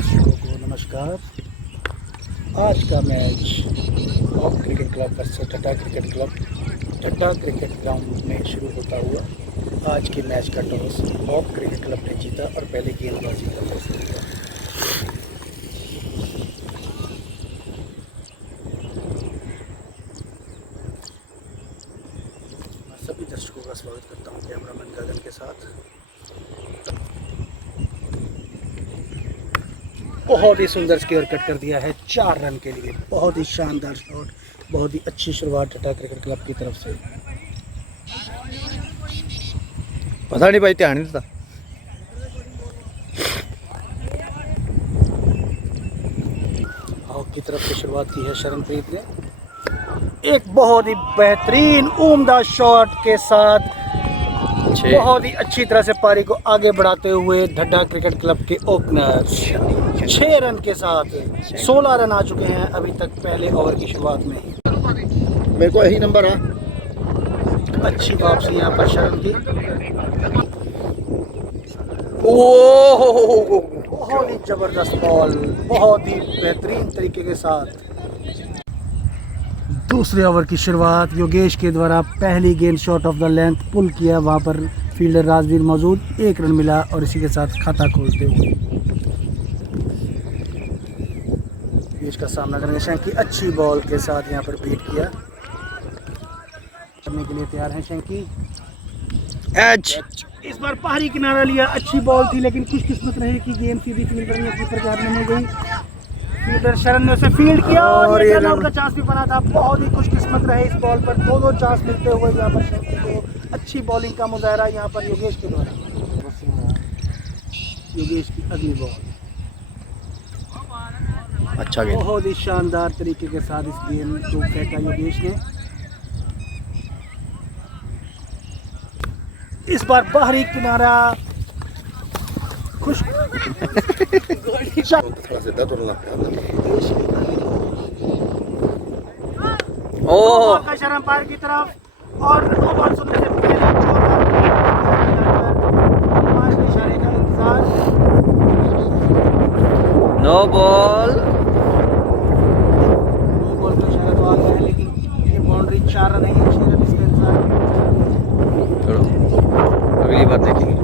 दर्शकों को नमस्कार। आज का match Hawk cricket club versus Tata cricket club Tata cricket ground में शुरू होता हुआ। आज के मैच का टॉस हॉक क्रिकेट क्लब ने जीता और पहले गेंदबाजी का फैसला किया। मैं सभी दर्शकों का स्वागत करता हूं कैमरामैन गगन के साथ। बहुत ही सुंदर स्क्वायर कट कर दिया है 4 रन के लिए। बहुत ही शानदार शॉट, बहुत ही अच्छी शुरुआत टाटा क्रिकेट क्लब की तरफ से। पता नहीं भाई, ध्यान नहीं था। हॉक की तरफ से शुरुआत की है शरणप्रीत ने एक बहुत ही बेहतरीन उम्दा शॉट के साथ बहुत ही अच्छी तरह से पारी को आगे बढ़ाते हुए ढड्डा क्रिकेट क्लब के ओपनर 6 रन के साथ 16 रन आ चुके हैं अभी तक पहले ओवर की शुरुआत में ही। मेरे को यही नंबर है। अच्छी वापसी यहाँ पर शरण की। बहुत ही जबरदस्त बॉल, बहुत ही बेहतरीन तरीके के साथ। दूसरे ओवर की शुरुआत योगेश के द्वारा पहली गेंद शॉट ऑफ द लेंथ पुल किया। वहां पर फील्डर राजवीर मौजूद, 1 रन मिला और इसी के साथ खाता खोलते हुए योगेश का सामना करेंगे। शैंकी अच्छी बॉल के साथ यहाँ पर बीट किया। करने के लिए तैयार है शैंकी। एच इस बार बाहरी किनारा लिया, अच्छी बॉल थी लेकिन कुछ किस्मत रही कि गेंद सीधी फील्डर या कीपर के हाथ में नहीं गई। फील्डर शरण ने उसे फील्ड किया और ये रन आउट का चांस भी बना था। बहुत ही खुशकिस्मत रहे इस बॉल पर, दो चांस मिलते हुए यहाँ पर शैंकी को। अच्छी बॉलिंग का मुजाहरा यहाँ पर योगेश के द्वारा। योगेश की अगली बॉल अच्छा गेंद, बहुत ही शानदार तरीके के साथ इस गेंद को फेंका योगेश ने। इस बार बाहरी किनारा खुश ओह शरण पार की तरफ और बॉल सुनने से पहले इशारे का इंतजार। No ball. बॉल का इशारा तो आ गया है लेकिन ये बाउंड्री 4 रन है, 6 रन इसका इंतजार। चलो अगली बार देखेंगे।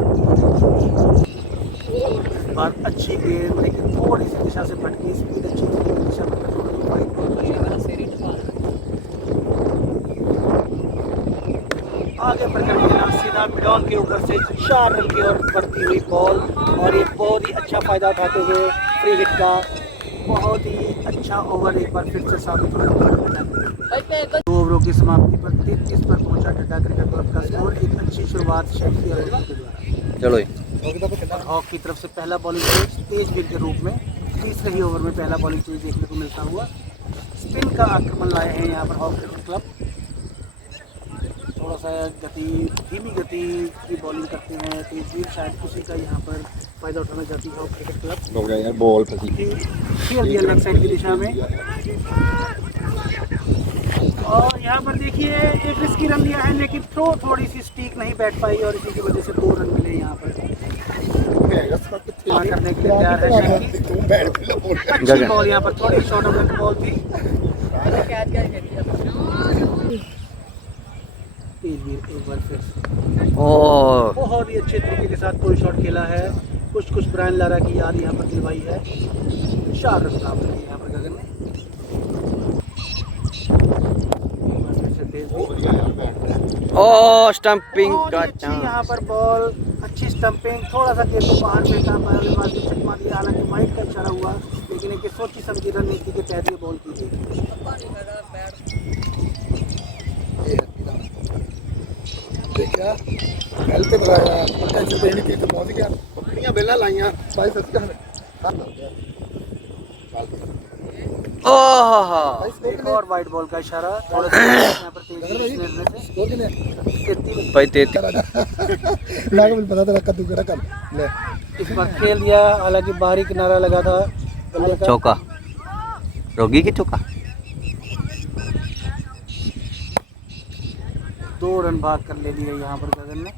बार अच्छी गेंद लेकिन थोड़ी सी दिशा से भटकी, स्पीड अच्छी थी लेकिन दिशा में थोड़ी वाइड बॉल आगे बढ़कर खेला सीधा मिडॉन के ऊपर से 4 रन की ओर बढ़ती हुई बॉल और ये बहुत ही अच्छा फायदा उठाते हुए फ्री हिट का बहुत ही अच्छा ओवर एक बार फिर से साबित हुआ। 2 ओवरों की समाप्ति पर 33 पर पहुंचा टाटा क्रिकेट क्लब का स्कोर। एक अच्छी शुरुआत शैंकी और के द्वारा। चलो हॉक की तरफ से पहला बॉलिंग तेज गेंद के रूप में तीसरे ही ओवर में पहला बॉलिंग चेंज देखने को मिलता हुआ। स्पिन का आक्रमण लाए हैं यहाँ पर हॉक क्रिकेट क्लब। थोड़ा सा धीमी गति की बॉलिंग करते हैं तेजवीर, शायद उसी का यहाँ पर फायदा उठाना चाहती है हॉक क्रिकेट क्लब। हो गया यार, बॉल फंसी। खेल दिया लेग साइड की दिशा में और यहाँ पर देखिए एक रिस्की रन लिया है लेकिन थ्रो थोड़ी सी स्टीक नहीं बैठ पाई और इसी की वजह से 2 रन मिले यहाँ पर। करने के लिए तैयार है शैंकी। अच्छी बॉल यहाँ पर थोड़ी शॉर्ट ऑफ बॉल थी। तेजवीर एक बार फिर ओह बहुत ही अच्छे तरीके के साथ कोई शॉट खेला है। कुछ ब्रायन लारा की याद यहाँ पर दिलवाई है। 4 रन प्राप्त किए यहाँ पर गगन ने। ओह स्टंपिंग का अच्छी यहाँ पर बॉल, अच्छी स्टंपिंग, थोड़ा सा गेंद को बाहर फेंका, बल्लेबाज ने छक्का दिया। हालांकि वाइड का इशारा हुआ लेकिन एक सोची समझी रणनीति के तहत ये बॉल की गई। एक और वाइड बॉल का इशारा थोड़ा सा यहाँ पर इस बार खेल दिया। हालांकि बाहरी किनारा लगा था बल्ले का। चौका रोगी की चौका। 2 रन भाग कर ले लिए यहाँ पर गगन ने।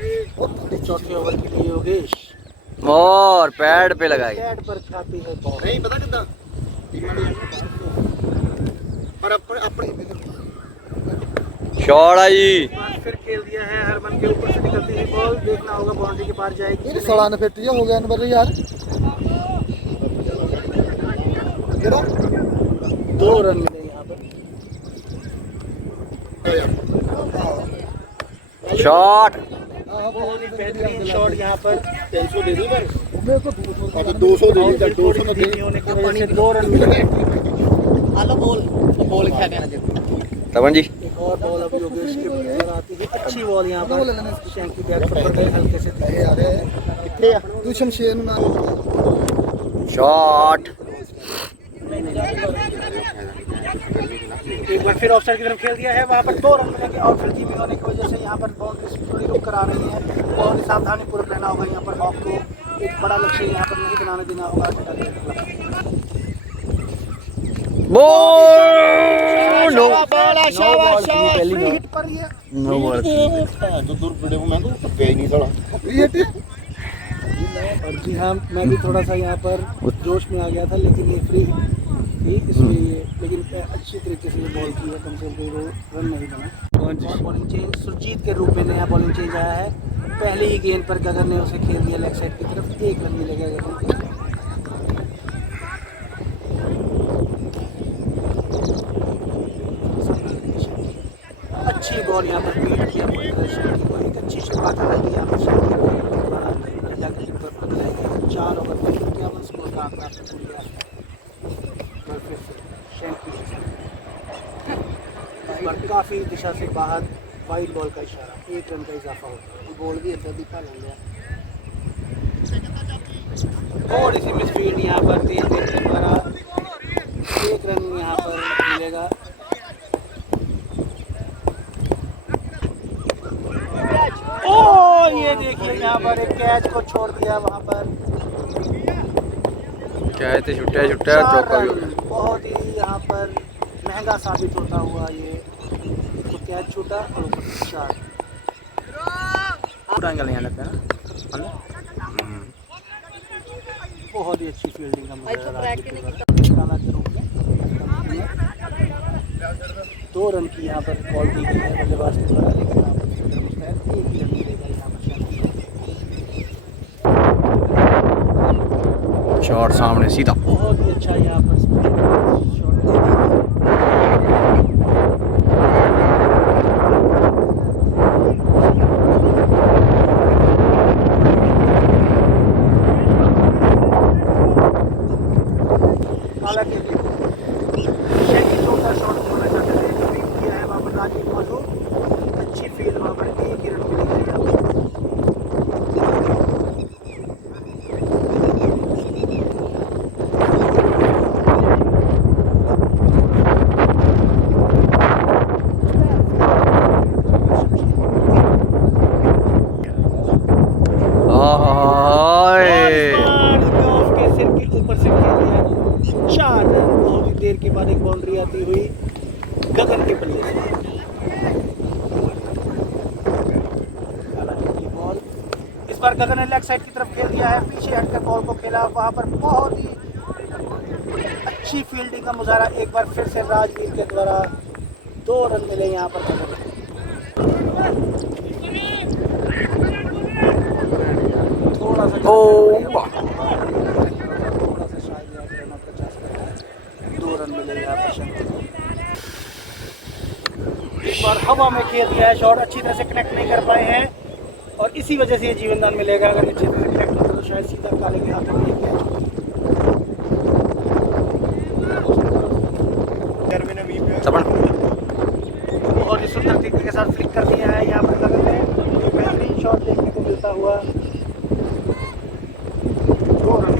चौथे ओवर के लिए योगेश और पैड पे लगाएगा। पैड पर खाती है बॉल। नहीं पता कितना पर अपनी शॉट आई। फिर खेल दिया है हरमन के ऊपर से निकलती है बॉल, देखना होगा बाउंड्री के पार जाएगी। ये सड़ा न फेट हो गया नंबर यार। 2 रन मिले यहाँ पर। शॉट बहुत ही बेहतरीन शॉट यहाँ पर। 300 दे दी पर मेरे को 200 दे दी। 200 न दे होने की वजह से 2 रन मिले। आलो बॉल क्या कहना तमन जी। एक और बॉल अब योगेश के नजर आती है। अच्छी बॉल यहाँ पर शैंकी बैक पर गए हल्के से। कितने तू शमशेर ना शॉट एक बार फिर ऑफसाइड की तरफ खेल दिया है। वहाँ पर 2 रन मिलेंगे आउटफील्ड धीमी होने की वजह से। यहाँ पर बाउंड्री थोड़ी रुक कर आ रही है। बहुत ही सावधानी पूर्वक रहना होगा यहाँ पर। हॉक को एक बड़ा लक्ष्य यहाँ पर नहीं बनाने देना होगा। बॉल नो फ्री हिट पर ही है। No ball. तो दूर पड़े वो मैं तो गई नहीं साला। ये और जी हाँ, मैं भी थोड़ा सा यहाँ पर जोश में आ गया था, लेकिन ये फ्री थी इसलिए। लेकिन अच्छी तरीके से ये बॉल की है, कम से कम कोई रन नहीं बना। बॉलिंग चेंज सुरजीत के रूप में नया बॉलिंग चेंज आया है। पहले ही गेंद पर गगन ने उसे खेल दिया लेग साइड की तरफ। 1 रन मिलेगा गगन को। अच्छी बॉल यहाँ पर बीट किया एक अच्छी शुरुआत आएगी यहाँ पर। 4 ओवर में 51 स्कोर का आंकड़ा टूट गया। इस बार काफ़ी दिशा से बाहर वाइड बॉल का इशारा। 1 रन का इजाफा होता है। बॉल भी अच्छा दिखा लग गया। थोड़ी सी मिसफील्ड यहाँ पर तेज गेंद के द्वारा। 1 रन यहाँ पर मिलेगा। ओ ये देखिए यहाँ पर एक कैच को छोड़ दिया। वहाँ पर क्या है? छुट्टा चौका भी हो गया। बहुत ही यहाँ पर महंगा साबित होता हुआ ये तो कैच छूटा और ऊपर से 4 पूरा एंगल यहाँ लगता है ना। बहुत ही अच्छी फील्डिंग का मुकाबला के रूप में। 2 रन की यहाँ पर बॉल दी गई है बल्लेबाज के द्वारा। लेकिन यहाँ पर 1 ही रन मिलेगा यहाँ पर। शॉट सामने सीधा। बहुत ही अच्छा यहाँ पर शॉट। हालांकि शैकी छोटा शॉट होना चाहते थे, फील्ड किया है वहाँ पर राजीव माधो। अच्छी फील्ड वहाँ पर 1 ही रन मिलेगा यहाँ पर। के सिर के ऊपर से खेल दिया। 4 रन। बहुत ही देर के बाद एक बाउंड्री आती हुई गगन के बल्ले से। बॉल इस बार गगन ने लेग साइड की तरफ खेल दिया है। पीछे हटकर बॉल को खेला। वहां पर बहुत ही अच्छी फील्डिंग का मुजाहरा एक बार फिर से राजवीर के द्वारा। 2 रन मिले यहाँ पर गगन। थोड़ा सा इस बार हवा में खेल दिया है शॉट। अच्छी तरह से कनेक्ट नहीं कर पाए हैं और इसी वजह से ये जीवन दान मिलेगा। अगर अच्छी तरह से कनेक्ट होता तो शायद सीधा काले के हाथों में ये कैच बहुत ही सुंदर तरीके के साथ फ्लिक कर दिया है यहाँ पर गगन ने। बेहतरीन शॉट देखने को मिलता हुआ। 2 रन।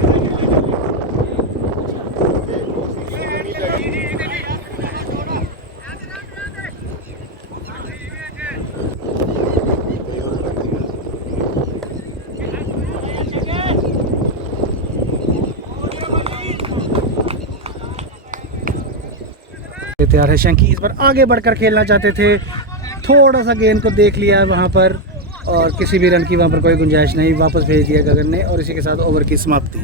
तैयार है शंकी। इस बार आगे बढ़कर खेलना चाहते थे, थोड़ा सा गेंद को देख लिया वहां पर और किसी भी रन की वहाँ पर कोई गुंजाइश नहीं, वापस भेज दिया गगन ने और इसी के साथ ओवर की समाप्ति।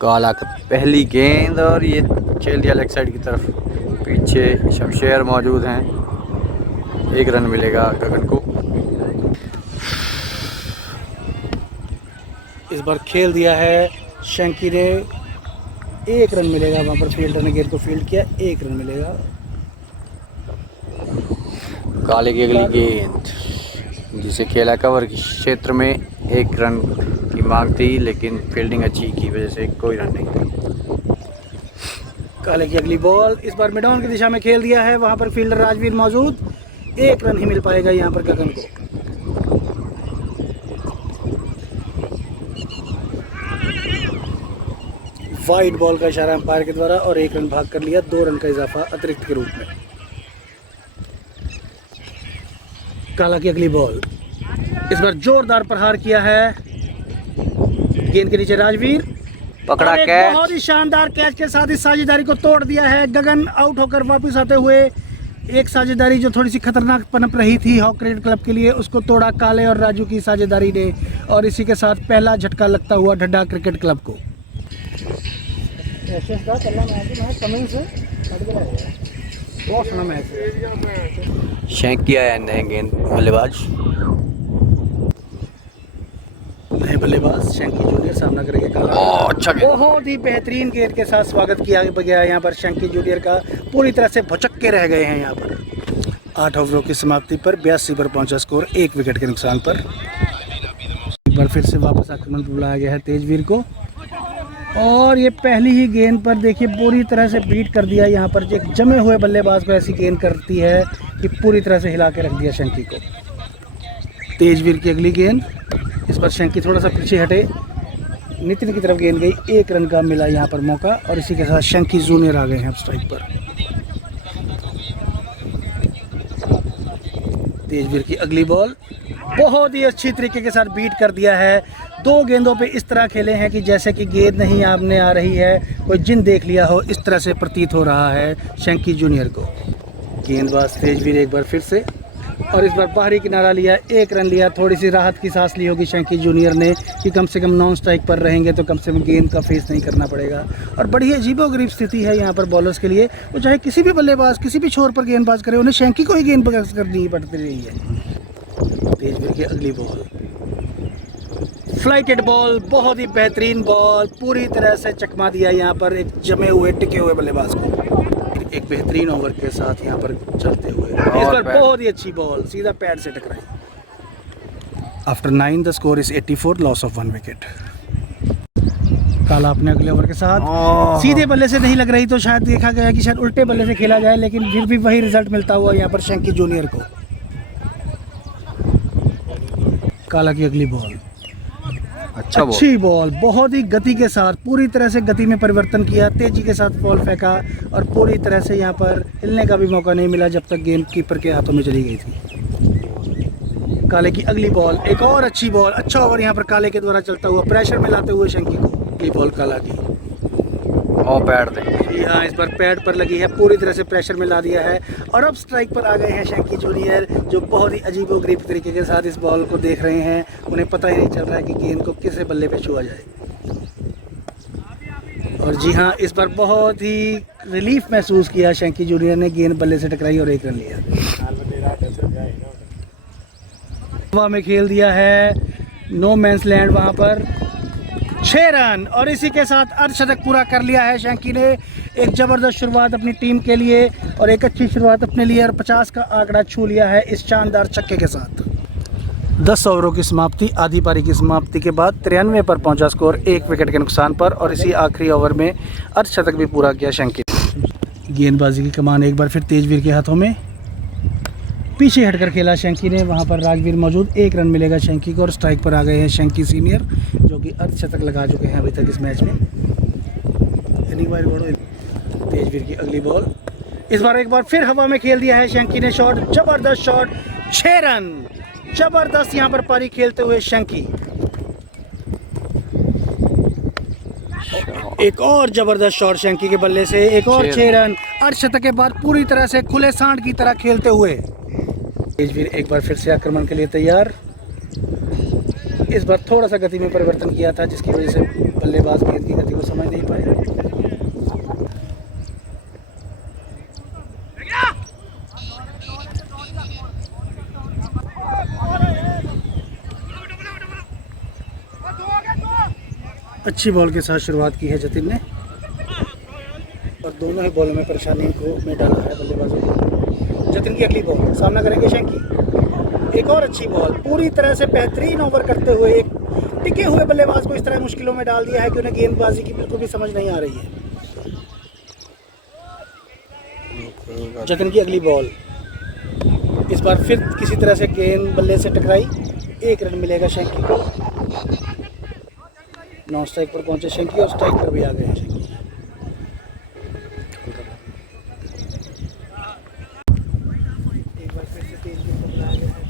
काला का पहली गेंद और ये खेल दिया लेग साइड की तरफ। पीछे शमशेर मौजूद हैं, 1 रन मिलेगा गगन को। इस बार खेल दिया है शंकी ने, 1 रन मिलेगा वहाँ पर। फील्डर ने गेंद को फील्ड किया, 1 रन मिलेगा। काले की अगली गेंद जिसे खेला कवर के क्षेत्र में, 1 रन की मांग थी लेकिन फील्डिंग अच्छी की वजह से कोई रन नहीं। काले की अगली बॉल, इस बार मिड ऑन की दिशा में खेल दिया है, वहाँ पर फील्डर राजवीर मौजूद, 1 रन ही मिल पाएगा यहाँ पर गगन को। वाइड बॉल का इशारा अंपायर के द्वारा और 1 रन भाग कर लिया, 2 रन का इजाफा अतिरिक्त के रूप में। काला की अगली बॉल, इस बार जोरदार प्रहार किया है, गेंद के नीचे राजवीर पकड़ा और एक कैच। बहुत ही शानदार कैच के साथ इस साझेदारी को तोड़ दिया है। गगन आउट होकर वापस आते हुए एक साझेदारी जो थोड़ी सी खतरनाक पनप रही थी हॉक क्रिकेट क्लब के लिए, उसको तोड़ा काले और राजू की साझेदारी ने और इसी के साथ पहला झटका लगता हुआ ढड्डा क्रिकेट क्लब को। शैंकी आया नए गेंद बल्लेबाज। नए बल्लेबाज शंकी जूनियर सामना करेंगे काला। अच्छा गेंद। बहुत ही बेहतरीन गेंद के साथ स्वागत किया गया यहाँ पर शंकी जूनियर का, पूरी तरह से भुचक्के रह गए हैं यहाँ पर। 8 ओवरों की समाप्ति पर 82 पर पहुंचा स्कोर, 1 विकेट के नुकसान पर। एक बार फिर से वापस आक्रमण पर बुलाया गया है तेजवीर को और ये पहली ही गेंद पर देखिए पूरी तरह से बीट कर दिया। यहाँ पर एक जमे हुए बल्लेबाज को ऐसी गेंद करती है कि पूरी तरह से हिला के रख दिया शंकी को। तेजवीर की अगली गेंद, इस पर शंकी थोड़ा सा पीछे हटे, नितिन की तरफ गेंद गई, 1 रन का मिला यहाँ पर मौका और इसी के साथ शंकी जूनियर आ गए हैं अब स्ट्राइक पर। तेजवीर की अगली बॉल, बहुत ही अच्छी तरीके के साथ बीट कर दिया है। 2 गेंदों पे इस तरह खेले हैं कि जैसे कि गेंद नहीं आपने आ रही है, कोई जिन देख लिया हो, इस तरह से प्रतीत हो रहा है शंकी जूनियर को। गेंदबाज तेजवीर एक बार फिर से और इस बार बाहरी किनारा लिया, 1 रन लिया। थोड़ी सी राहत की सांस ली होगी शंकी जूनियर ने कि कम से कम नॉन स्ट्राइक पर रहेंगे तो कम से कम गेंद का फेस नहीं करना पड़ेगा। और बड़ी अजीबोगरीब स्थिति है यहाँ पर बॉलर्स के लिए, वो चाहे किसी भी बल्लेबाज किसी भी छोर पर गेंदबाज करे, उन्हें शंकी को ही गेंद करनी पड़ती रही है। तेजवीर की अगली बॉल, फ्लाइटेड बॉल, बहुत ही बेहतरीन बॉल, पूरी तरह से चकमा दिया यहाँ पर एक जमे हुए टिके हुए बल्लेबाज को। एक बेहतरीन ओवर के साथ यहाँ पर चलते हुए इस बार बहुत ही अच्छी बॉल सीधा पैड से टकराई। After 9 the score is 84, loss of 1 wicket. काला अपने अगले ओवर के साथ सीधे बल्ले से नहीं लग रही तो शायद देखा गया कि शायद उल्टे बल्ले से खेला जाए, लेकिन फिर भी वही रिजल्ट मिलता हुआ यहाँ पर शंकी जूनियर को। काला की अगली बॉल, अच्छी बॉल, बहुत ही गति के साथ, पूरी तरह से गति में परिवर्तन किया, तेजी के साथ बॉल फेंका और पूरी तरह से यहाँ पर हिलने का भी मौका नहीं मिला जब तक गेंद कीपर के हाथों में चली गई थी। काले की अगली बॉल, एक और अच्छी बॉल, अच्छा ओवर यहाँ पर काले के द्वारा चलता हुआ, प्रेशर में लाते हुए शंकी को। अगली बॉल काला की और पैड दे, यहाँ इस बार पैड पर लगी है, पूरी तरह से प्रेशर में ला दिया है और अब स्ट्राइक पर आ गए हैं शंकी जूनियर, जो बहुत ही अजीबोगरीब तरीके के साथ इस बॉल को देख रहे हैं। उन्हें पता ही नहीं चल रहा है कि गेंद को किस बल्ले पे छुआ जाए। और जी हाँ, इस बार बहुत ही रिलीफ महसूस किया शंकी जूनियर ने, गेंद बल्ले से टकराई और 1 रन लिया। हवा में खेल दिया है, नो मैंस लैंड वहाँ पर, 6 रन और इसी के साथ अर्धशतक पूरा कर लिया है शंकी ने। एक ज़बरदस्त शुरुआत अपनी टीम के लिए और एक अच्छी शुरुआत अपने लिए और 50 का आंकड़ा छू लिया है इस शानदार छक्के के साथ। 10 ओवरों की समाप्ति, आधी पारी की समाप्ति के बाद 93 पर पहुंचा स्कोर, 1 विकेट के नुकसान पर और इसी आखिरी ओवर में अर्धशतक भी पूरा किया शंकी। गेंदबाजी की कमान एक बार फिर तेजवीर के हाथों में, पीछे हटकर खेला शंकी ने, वहां पर राजवीर मौजूद, 1 रन मिलेगा शंकी को और स्ट्राइक पर आ गए हैं शंकी सीनियर, जो कि अर्धशतक लगा चुके हैं अभी तक इस मैच में। तेजवीर की अगली बॉल, इस बार एक बार फिर हवा में खेल दिया है शंकी ने, शॉट, जबरदस्त शॉट, 6 रन, जबरदस्त यहाँ पर पारी खेलते हुए शंकी। एक और जबरदस्त शॉट शंकी के बल्ले से, एक और 6 रन, अर्धशतक के बाद पूरी तरह से खुले सांड की तरह खेलते हुए। तेजवीर एक बार फिर से आक्रमण के लिए तैयार। इस बार थोड़ा सा गति में परिवर्तन किया था जिसकी वजह से बल्लेबाज गेंद की गति को समझ नहीं पाए। अच्छी बॉल के साथ शुरुआत की है जतिन ने और दोनों ही बॉलों में परेशानी को में डाला है बल्लेबाजों को। जतिन की अगली बॉल सामना करेंगे शैंकी। एक और अच्छी बॉल, पूरी तरह से बेहतरीन ओवर करते हुए एक टिके हुए बल्लेबाज को इस तरह मुश्किलों में डाल दिया है कि उन्हें गेंदबाजी की बिल्कुल भी समझ नहीं आ रही है। जतिन की अगली बॉल, इस बार फिर किसी तरह से गेंद बल्ले से टकराई। 1 रन मिलेगा शैंकी को। नॉन स्ट्राइक पर पहुंचे शैंकी और स्ट्राइक पर भी आ गए हैं शैंकी। एक बार फिर से तेज गेंद पर लाया गया है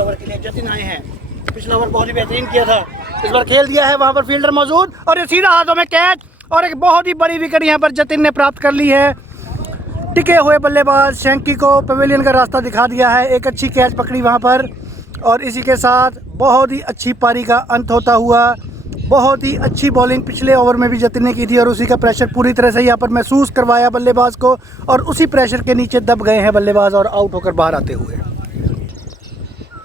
ओवर के लिए जतिन आए हैं। पिछला ओवर बहुत ही बेहतरीन किया था, इस बार खेल दिया है, वहां पर फील्डर मौजूद और ये सीधा हाथों में कैच और एक बहुत ही बड़ी विकेट यहाँ पर जतिन ने प्राप्त कर ली है। टिके हुए बल्लेबाज शैंकी को पवेलियन का रास्ता दिखा दिया है, एक अच्छी कैच पकड़ी वहाँ पर और इसी के साथ बहुत ही अच्छी पारी का अंत होता हुआ। बहुत ही अच्छी बॉलिंग पिछले ओवर में भी जतिन ने की थी और उसी का प्रेशर पूरी तरह से यहाँ पर महसूस करवाया बल्लेबाज को और उसी प्रेशर के नीचे दब गए हैं बल्लेबाज और आउट होकर बाहर आते हुए।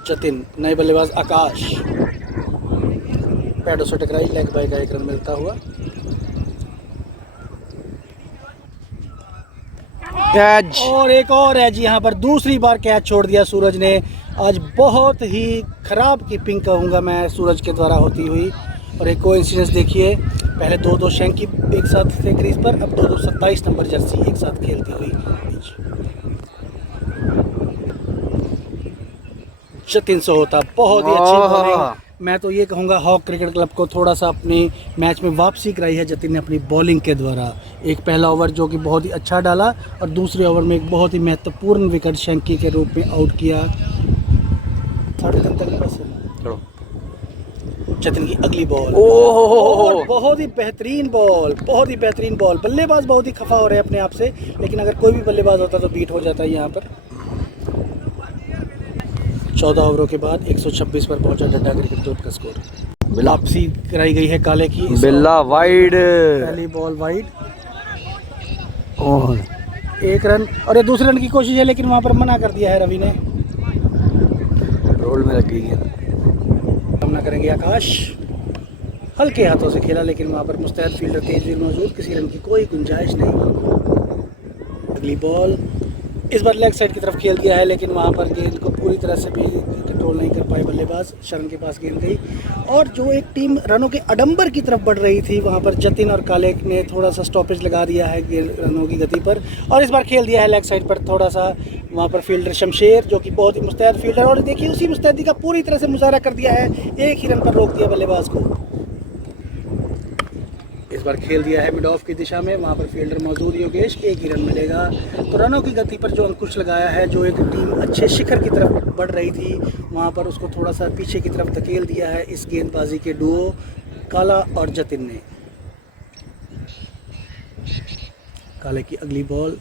जतिन, नए बल्लेबाज आकाश, पैडों से टकराई, लेग बाय का एक रन मिलता हुआ। कैच और एक और एज यहाँ पर दूसरी बार कैच छोड़ दिया सूरज ने। आज बहुत ही खराब कीपिंग कहूँगा मैं सूरज के द्वारा होती हुई। और एक कोइंसिडेंस देखिए, पहले 2-2 शैंकी एक साथ थे क्रीज पर, अब 2-2 27 नंबर जर्सी एक साथ खेलती हुई। जतिन सोहता बहुत ही अच्छी बॉलिंग। मैं तो ये कहूँगा हॉक क्रिकेट क्लब को थोड़ा सा अपनी मैच में वापसी कराई है जतिन ने अपनी बॉलिंग के द्वारा। एक पहला ओवर जो कि बहुत ही अच्छा डाला और दूसरे ओवर में एक बहुत ही महत्वपूर्ण विकेट शैंकी के रूप में आउट किया। जतिन की अगली बॉल, और बहुत ही बेहतरीन बॉल, बहुत ही बेहतरीन बॉल। बल्लेबाज बहुत ही खफा हो रहे हैं अपने आप से, लेकिन अगर कोई भी बल्लेबाज होता तो बीट हो जाता है यहाँ पर। 14 ओवरों के बाद 126 पर पहुंचा ढड्डा क्रिकेट क्लब का स्कोर। वापसी कराई गई है काले की, बिल्ला वाइड, पहली बॉल वाइड और 1 रन और ये दूसरे रन की कोशिश है लेकिन वहां पर मना कर दिया है रवि ने। रोल में लग गई है, सामना करेंगे आकाश, हल्के हाथों से खेला लेकिन वहां पर मुस्तैद फील्डर तेजवीर मौजूद, किसी रन की कोई गुंजाइश नहीं। अगली बॉल इस बार लेग साइड की तरफ खेल दिया है लेकिन वहाँ पर गेंद को पूरी तरह से भी कंट्रोल नहीं कर पाए बल्लेबाज, शरण के पास गेंद गई। और जो एक टीम रनों के अडंबर की तरफ बढ़ रही थी वहाँ पर जतिन और काले ने थोड़ा सा स्टॉपेज लगा दिया है रनों की गति पर और इस बार खेल दिया है लेग साइड पर थोड़ा सा। वहाँ पर फील्डर शमशेर जो कि बहुत ही मुस्तैद फील्डर, और देखिए उसी मुस्तैदी का पूरी तरह से मुजाहरा कर दिया है, एक ही रन पर रोक दिया बल्लेबाज को। इस बार खेल दिया है मिड ऑफ की दिशा में, वहाँ पर फील्डर मौजूद योगेश, एक ही रन मिलेगा। तो रनों की गति पर जो अंकुश लगाया है, जो एक टीम अच्छे शिखर की तरफ बढ़ रही थी वहाँ पर उसको थोड़ा सा पीछे की तरफ धकेल दिया है इस गेंदबाजी के डुओ काला और जतिन ने। काले की अगली बॉल,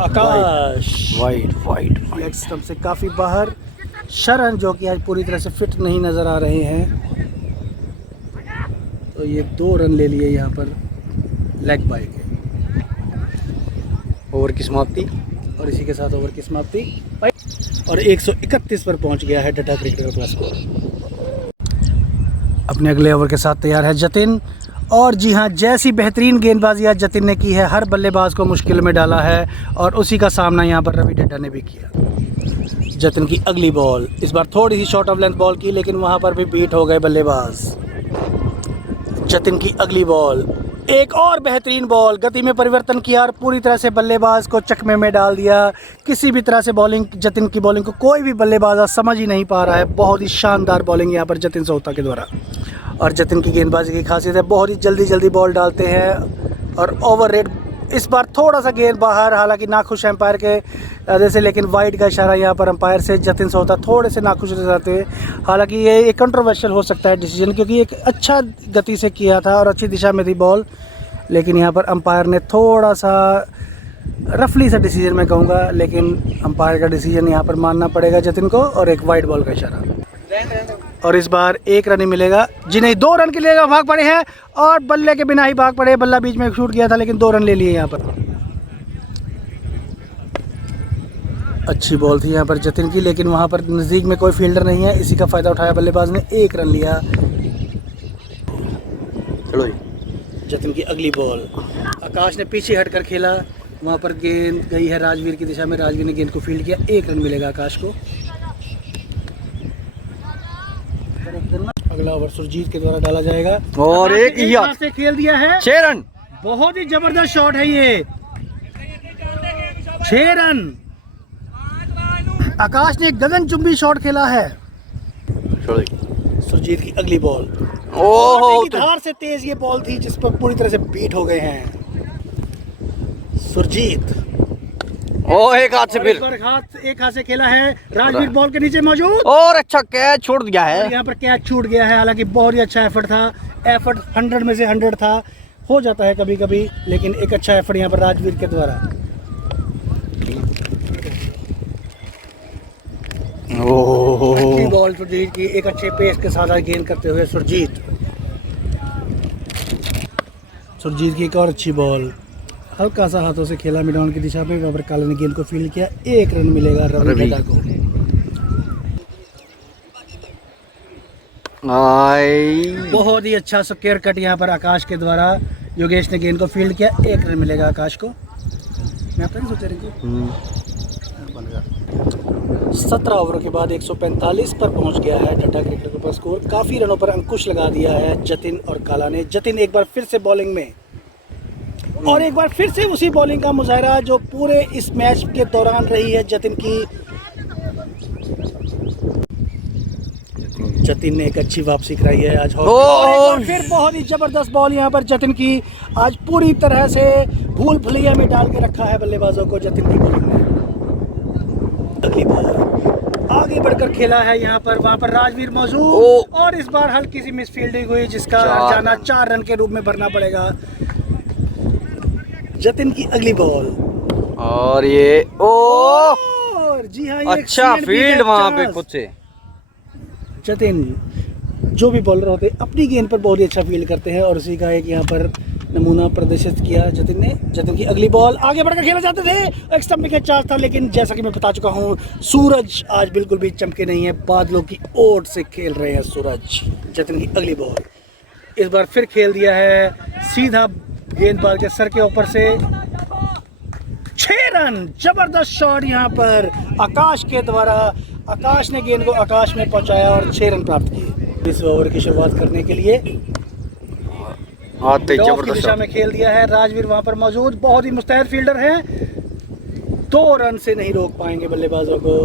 आकाश वाइड वाइड लेग स्टंप से काफ़ी बाहर। शरण जो कि आज पूरी तरह से फिट नहीं नज़र आ रहे हैं, तो ये 2 रन ले लिए यहाँ पर लेग बाय के। ओवर की समाप्ति और इसी के साथ ओवर की समाप्ति और 131 पर पहुंच गया है ढड्डा क्रिकेट का स्कोर। अपने अगले ओवर के साथ तैयार है जतिन और जी हाँ, जैसी बेहतरीन गेंदबाजी आज जतिन ने की है, हर बल्लेबाज को मुश्किल में डाला है और उसी का सामना यहाँ पर रवि ढड्डा ने भी किया। जतिन की अगली बॉल, इस बार थोड़ी सी शॉर्ट ऑफ लेंथ बॉल की लेकिन वहाँ पर भी बीट हो गए बल्लेबाज। जतिन की अगली बॉल, एक और बेहतरीन बॉल, गति में परिवर्तन किया और पूरी तरह से बल्लेबाज को चकमे में डाल दिया। किसी भी तरह से बॉलिंग, जतिन की बॉलिंग को कोई भी बल्लेबाज आज समझ ही नहीं पा रहा है। बहुत ही शानदार बॉलिंग यहाँ पर जतिन सोहता के द्वारा। और जतिन की गेंदबाजी की खासियत है, बहुत ही जल्दी बॉल डालते हैं और ओवर रेट। इस बार थोड़ा सा गेंद बाहर, हालांकि नाखुश एम्पायर के वजह से, लेकिन वाइड का इशारा यहाँ पर एम्पायर से जतिन सोहता थोड़े से नाखुश नजर आते हुए। हालांकि ये एक कंट्रोवर्शियल हो सकता है डिसीजन, क्योंकि एक अच्छा गति से किया था और अच्छी दिशा में थी बॉल, लेकिन यहाँ पर एम्पायर ने थोड़ा सा रफली सा डिसीजन मैं कहूँगा, लेकिन एम्पायर का डिसीजन यहाँ पर मानना पड़ेगा जतिन को और एक वाइड बॉल का इशारा। और इस बार 1 रन ही मिलेगा, जी नहीं 2 रन के लिए भाग पड़े हैं और बल्ले के बिना ही भाग पड़े। बल्ला बीच में शूट किया था लेकिन 2 रन ले लिए यहाँ पर। अच्छी बॉल थी यहाँ पर जतिन की, लेकिन वहाँ पर नज़दीक में कोई फील्डर नहीं है, इसी का फ़ायदा उठाया बल्लेबाज ने, 1 रन लिया। चलो जतिन की अगली बॉल, आकाश ने पीछे हटकर खेला, वहाँ पर गेंद गई है राजवीर की दिशा में, राजवीर ने गेंद को फील्ड किया, 1 रन मिलेगा आकाश को। अगला ओवर सुरजीत के द्वारा डाला जाएगा और एक ही हाथ से खेल दिया है, 6 रन। बहुत ही जबरदस्त शॉट है ये, 6 रन। आकाश ने एक गगनचुंबी शॉट खेला है। सुरजीत की अगली बॉल, ओहो, की धार से तेज ये बॉल थी जिस पर पूरी तरह से बीट हो गए हैं सुरजीत। ओ एक हाथ से और फिर इस बार एक हाथ से खेला है, राजवीर बॉल के नीचे मौजूद और अच्छा कैच छोड़ दिया और है। यहाँ पर कैच छूट गया है। हालांकि बहुत ही अच्छा एफर्ट था, एफर्ट 100 में से 100 था, हो जाता है कभी कभी, लेकिन एक अच्छा एफर्ट यहाँ पर राजवीर के द्वारा। अच्छी बॉल सुरजीत की, एक अच्छे पेस के साथ गेंद करते हुए सुरजीत की एक और अच्छी बॉल, हल्का सा हाथों से खेला मिडॉन की दिशा में, वहाँ पर काले ने गेंद को फील्ड किया। 1 रन मिलेगा रवि ढड्डा को। बहुत ही अच्छा स्क्वायर कट यहाँ पर आकाश के द्वारा योगेश ने गेंद को फील्ड किया। 1 रन मिलेगा आकाश को। मैं आपका नहीं सोचा रिंकू 17 ओवरों के बाद 145 पर पहुंच गया है ढड्डा क्रिकेट का स्कोर। काफ़ी रनों पर अंकुश लगा दिया है जतिन और काला ने। जतिन एक बार फिर से बॉलिंग में और एक बार फिर से उसी बॉलिंग का मुजाहरा जो पूरे इस मैच के दौरान रही है जतिन की। जतिन ने एक अच्छी वापसी कराई है आज। और एक बार फिर बहुत ही जबरदस्त बॉल यहाँ पर जतिन की। आज पूरी तरह से भूल भुलैया में डाल के रखा है बल्लेबाजों को जतिन की बॉलिंग ने। अगली बॉल आगे बढ़कर खेला है यहाँ पर, वहाँ पर राजवीर मौजूद और इस बार हल्की सी मिसफील्डिंग हुई जिसका जाना 4 रन के रूप में भरना पड़ेगा। जतिन की अगली बॉल और ये और जी हाँ, ये अच्छा फील्ड वहाँ पे खुद से। जतिन जो भी बॉलर होते हैं अपनी गेंद पर बहुत ही अच्छा फील्ड करते हैं और उसी का एक यहाँ पर नमूना प्रदर्शित किया जतिन ने। जतिन की अगली बॉल आगे बढ़कर खेला चाहते थे, एक स्टंप विकेट चार्ज था, लेकिन जैसा कि मैं बता चुका हूँ सूरज आज बिल्कुल भी चमके नहीं है, बादलों की ओट से खेल रहे हैं सूरज। जतिन की अगली बॉल इस बार फिर खेल दिया है सीधा गेंदबाज के सर के ऊपर से। 6 रन, जबरदस्त शॉट यहाँ पर आकाश के द्वारा। आकाश ने गेंद को आकाश में पहुंचाया और 6 रन प्राप्त किए। इस ओवर की शुरुआत करने के लिए टॉप की दिशा में खेल दिया है राजवीर वहां पर मौजूद, बहुत ही मुस्तैद फील्डर है। 2 रन से नहीं रोक पाएंगे बल्लेबाजों को।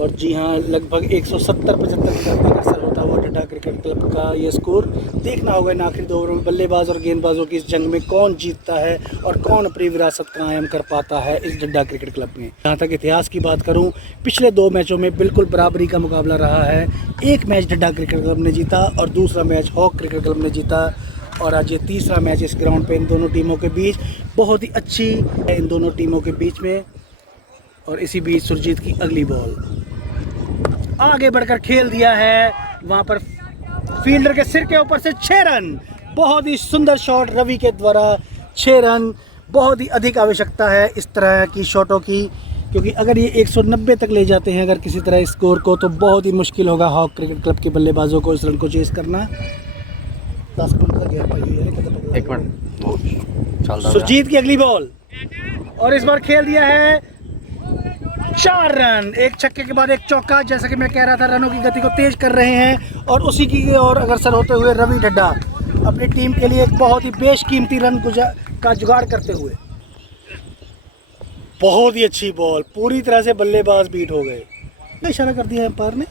और जी हाँ, लगभग 170-75 रन का असर होता हुआ ढड्डा क्रिकेट क्लब का ये स्कोर। देखना होगा इन आखिरी 2 ओवरों में बल्लेबाज और गेंदबाजों की इस जंग में कौन जीतता है और कौन अपनी विरासत कायम कर पाता है इस ढड्डा क्रिकेट क्लब में। जहाँ तक इतिहास की बात करूँ, पिछले 2 मैचों में बिल्कुल बराबरी का मुकाबला रहा है। एक मैच ढड्डा क्रिकेट क्लब ने जीता और दूसरा मैच हॉक क्रिकेट क्लब ने जीता। और आज ये तीसरा मैच इस ग्राउंड पे इन दोनों टीमों के बीच। बहुत ही अच्छी है इन दोनों टीमों के बीच में। और इसी बीच सुरजीत की अगली बॉल आगे बढ़कर खेल दिया है, वहां पर फील्डर के सिर के ऊपर से 6 रन। बहुत ही सुंदर शॉट रवि के द्वारा, 6 रन। बहुत ही अधिक आवश्यकता है इस तरह की शॉटों की, क्योंकि अगर ये 190 तक ले जाते हैं अगर किसी तरह स्कोर को, तो बहुत ही मुश्किल होगा हॉक क्रिकेट क्लब के बल्लेबाजों को इस रन को चेस करना। 10 मिनट का गैप आई हुई है। 1 मिनट। सुरजीत की अगली बॉल और इस बार खेल दिया है 4 रन। एक छक्के के बाद एक चौका। जैसा कि मैं कह रहा था, रनों की गति को तेज कर रहे हैं और उसी की ओर अग्रसर होते हुए रवि ढड्डा अपनी टीम के लिए एक बहुत ही बेशकीमती रन का जुगाड़ करते हुए। बहुत ही अच्छी बॉल, पूरी तरह से बल्लेबाज बीट हो गए। इशारा कर दिया एम्पायर ने।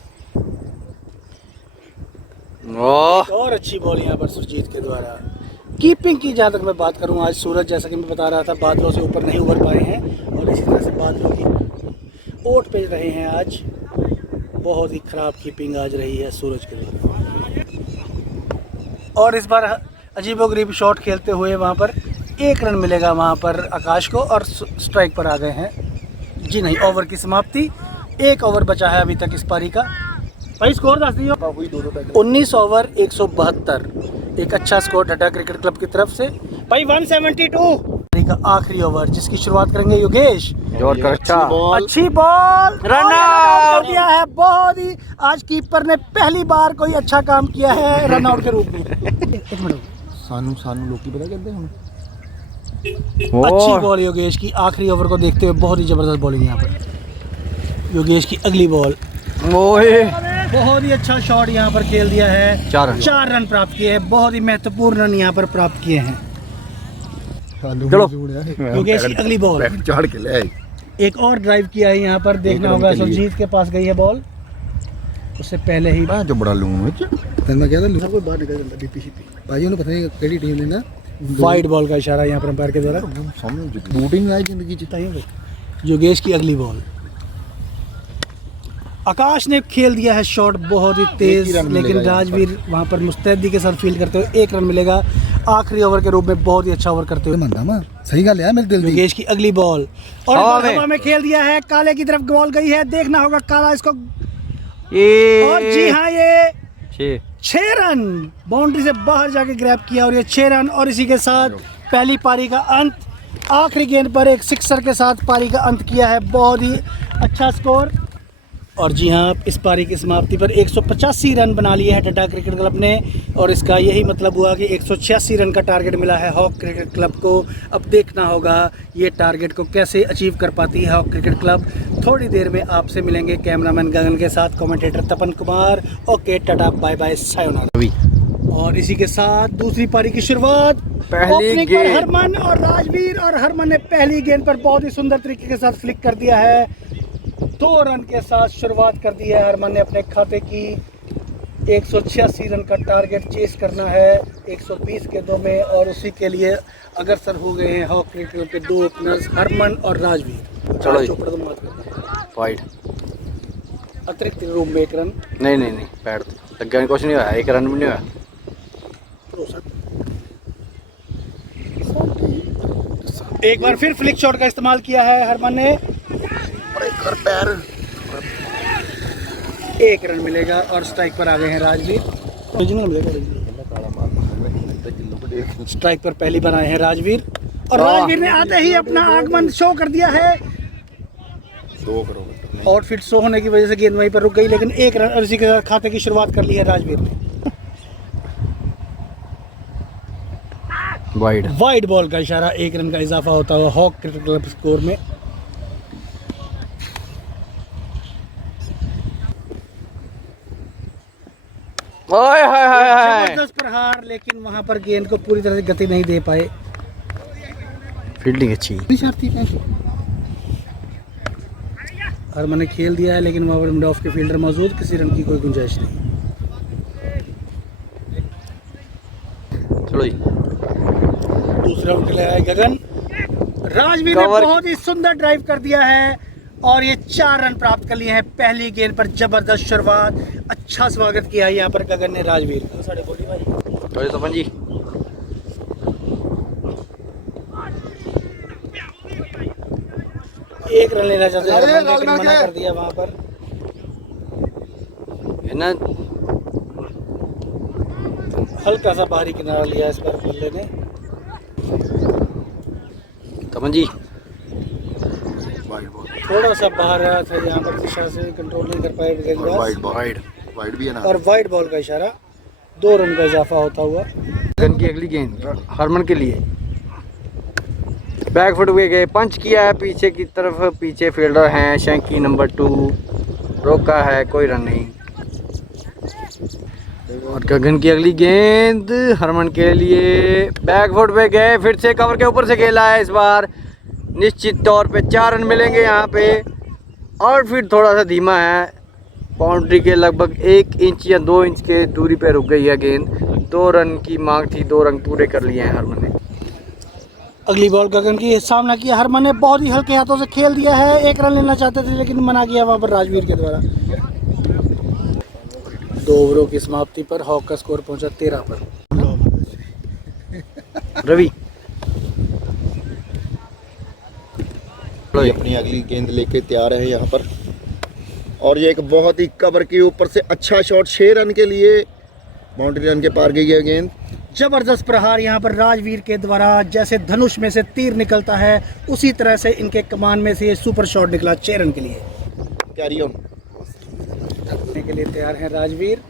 और अच्छी बॉल यहाँ पर सुरजीत के द्वारा। कीपिंग की जहाँ तक मैं बात करूँ, आज सूरज जैसा कि मैं बता रहा था बादलों से ऊपर नहीं उभर पाए हैं और इसी तरह से बादलों की ओट पे रहे हैं आज। बहुत ही खराब कीपिंग आज रही है सूरज के द्वारा। और इस बार अजीबोगरीब शॉट खेलते हुए वहाँ पर 1 रन मिलेगा वहाँ पर आकाश को और स्ट्राइक पर आ गए हैं। जी नहीं, ओवर की समाप्ति। 1 ओवर बचा है अभी तक इस पारी का। भाई स्कोर दस दियो। 19 ओवर 172, एक अच्छा स्कोर ढड्डा क्रिकेट क्लब की तरफ से। भाई 172 का आखिरी ओवर जिसकी शुरुआत करेंगे योगेश। अच्छी बॉल, रन आउट दिया है। बहुत ही आज कीपर ने पहली बार कोई अच्छा काम किया है रन आउट के रूप में। 1 मिनट, सानू लोग की पता कहते हैं। अच्छी बॉल योगेश की आखिरी ओवर को देखते हुए। बहुत ही जबरदस्त बॉलिंग यहाँ पर। योगेश की अगली बॉल, बहुत ही अच्छा शॉट यहाँ पर खेल दिया है। 4 रन प्राप्त किए हैं। बहुत ही महत्वपूर्ण रन यहाँ पर प्राप्त किए हैं। योगेश की अगली बॉल, एक और ड्राइव किया है यहाँ पर। देखना होगा सुरजीत के पास गई है बॉल, उससे पहले ही जो बड़ा लूं मैं क्या था कोई बाहर निकल जाता डीपीसीपी भाई ने पता नहीं केड़ी टीम ने ना वाइड बॉल का इशारा यहाँ पर अंपायर के द्वारा। सामने बूटिंग आई जिंदगी जिताई योगेश की अगली बॉल। आकाश ने खेल दिया है शॉट बहुत ही तेज, लेकिन राजवीर वहां पर मुस्तैदी के साथ फील्ड करते हुए 1 रन मिलेगा आखिरी ओवर के रूप में। बहुत ही अच्छा ओवर करते हुए ਮੰਨਦਾ ਮੈਂ ਸਹੀ ਗੱਲ ਹੈ ਮੇਰੇ ਦਿਲ ਦੀ। योगेश की अगली बॉल और हवा हवा में खेल दिया है, काले की तरफ बॉल गई है, देखना होगा काला इसको। ये और जी हाँ, ये 6 6 रन बाउंड्री से बाहर जाके ग्रैब किया और ये 6 रन। और इसी के साथ पहली पारी का अंत, आखिरी गेंद पर एक सिक्सर के साथ पारी का अंत किया है। बहुत ही अच्छा स्कोर। और जी हाँ, इस पारी की समाप्ति पर 185 रन बना लिए हैं टाटा क्रिकेट क्लब ने, और इसका यही मतलब हुआ कि 186 रन का टारगेट मिला है हॉक क्रिकेट क्लब को। अब देखना होगा ये टारगेट को कैसे अचीव कर पाती है हॉक क्रिकेट क्लब। थोड़ी देर में आपसे मिलेंगे कैमरामैन गगन के साथ, commentator Tapan Kumar. Okay, tata, bye bye, sayonara. और इसी के साथ दूसरी पारी की शुरुआत, पहली ओपनिंग पर गेंद। हरमन और राजवीर, और हरमन ने पहली गेंद पर बहुत ही सुंदर तरीके के साथ फ्लिक कर दिया है। 2 रन के साथ शुरुआत कर दी है हरमन ने अपने खाते की। 186 रन का टारगेट चेस करना है 120 गेंदों में, और उसी के लिए अग्रसर हो गए हैं हॉक क्रिकेट के 2 ओपनर्स हरमन और राजवीर। चलो जी। चोपड़ा तो मात करता है। वाइड। अतिरिक्त रूप में 1 रन। नहीं पैड लग गया, कुछ नहीं हुआ, 1 रन भी नहीं हुआ। एक बार फिर फ्लिक शॉट का इस्तेमाल किया है हरमन ने। 1 रन मिलेगा और स्ट्राइक पर आ गए हैं राजवीर। स्ट्राइक पर पहली बार आए हैं राजवीर, और राजवीर ने आते ही अपना आगमन शो कर दिया है। आउटफिट शो होने की वजह से गेंद वहीं पर रुक गई, लेकिन 1 रन और इसी के साथ खाते की शुरुआत कर ली है राजवीर ने। वाइड बॉल का इशारा, 1 रन का इजाफा होता हुआ हॉक क्रिकेट क्लब स्कोर में। ओए हाय हाय हाय। जबरदस्त प्रहार, लेकिन वहां पर गेंद को पूरी तरह से गति नहीं दे पाए। फील्डिंग अच्छी। हरमन ने खेल दिया है, लेकिन वहां पर मिड ऑफ के फील्डर मौजूद, किसी रन की कोई गुंजाइश नहीं। चलो जी। दूसरा विकेट ले आए गगन। राजवीर ने कवर। बहुत ही सुंदर ड्राइव कर दिया है और ये 4 रन प्राप्त कर लिए हैं पहली गेंद पर। जबरदस्त शुरुआत, अच्छा स्वागत किया है यहाँ पर गगन ने राजवीर का। साढ़े बोली भाई चलो तपन जी। 1 रन लेना चाहते हैं हरमन, लेकिन मना कर दिया वहां पर। है ना, हल्का सा बाहरी किनारा लिया इस बार बल्ले ने। तपन जी। थोड़ा सा बाहर आया था, यहाँ पर दिशा से कंट्रोल नहीं कर पाए गेंदबाज। वाइड भी है ना। और वाइड बॉल का इशारा, 2 रन का इजाफा होता हुआ। गन की अगली गेंद हरमन के लिए। बैक फुट हुए गए, पंच किया है पीछे की तरफ, पीछे फील्डर हैं शैंकी नंबर 2, रोका है, कोई रन नहीं। और गगन की अगली गेंद हरमन के लिए, बैक फुट पे गए, फिर से कवर के ऊपर से खेला है इस बार। निश्चित तौर पे 4 रन मिलेंगे यहाँ पे। और फिर थोड़ा सा धीमा है, बाउंड्री के लगभग 1 इंच या 2 इंच के दूरी पे रुक गई है गेंद। 2 रन की मांग थी, 2 रन पूरे कर लिए हैं हरमन ने। अगली बॉल गगन की सामना किया हरमन ने, बहुत ही हल्के हाथों से खेल दिया है। 1 रन लेना चाहते थे, लेकिन मना किया वहां पर राजवीर के द्वारा। 2 ओवरों की समाप्ति पर हॉक का स्कोर पहुंचा 13 पर। रवि ये अपनी अगली गेंद लेके तैयार है यहाँ पर, और ये एक बहुत ही कवर के ऊपर से अच्छा शॉट, 6 रन के लिए बाउंड्री रन के पार गई है गेंद। जबरदस्त प्रहार यहाँ पर राजवीर के द्वारा, जैसे धनुष में से तीर निकलता है उसी तरह से इनके कमान में से ये सुपर शॉट निकला 6 रन के लिए। कैरी ऑन के लिए तैयार है राजवीर।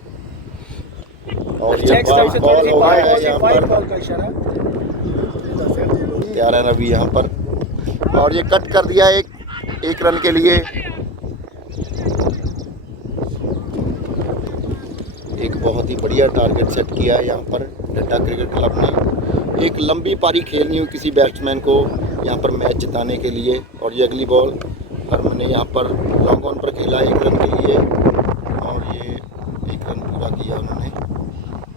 और ये चेक साइड से बॉल थोड़ी सी होगा वाइड यहाँ वाइड पर, बॉल का इशारा। तैयार है रवि यहाँ पर, और ये कट कर दिया 1 रन के लिए। एक बहुत ही बढ़िया टारगेट सेट किया है यहाँ पर टाटा क्रिकेट क्लब ने। एक लंबी पारी खेलनी हुई किसी बैट्समैन को यहाँ पर मैच जिताने के लिए। और ये अगली बॉल हरमन ने यहाँ पर लॉन्ग ऑन पर खेला 1 रन के लिए, और ये 1 रन पूरा किया उन्होंने।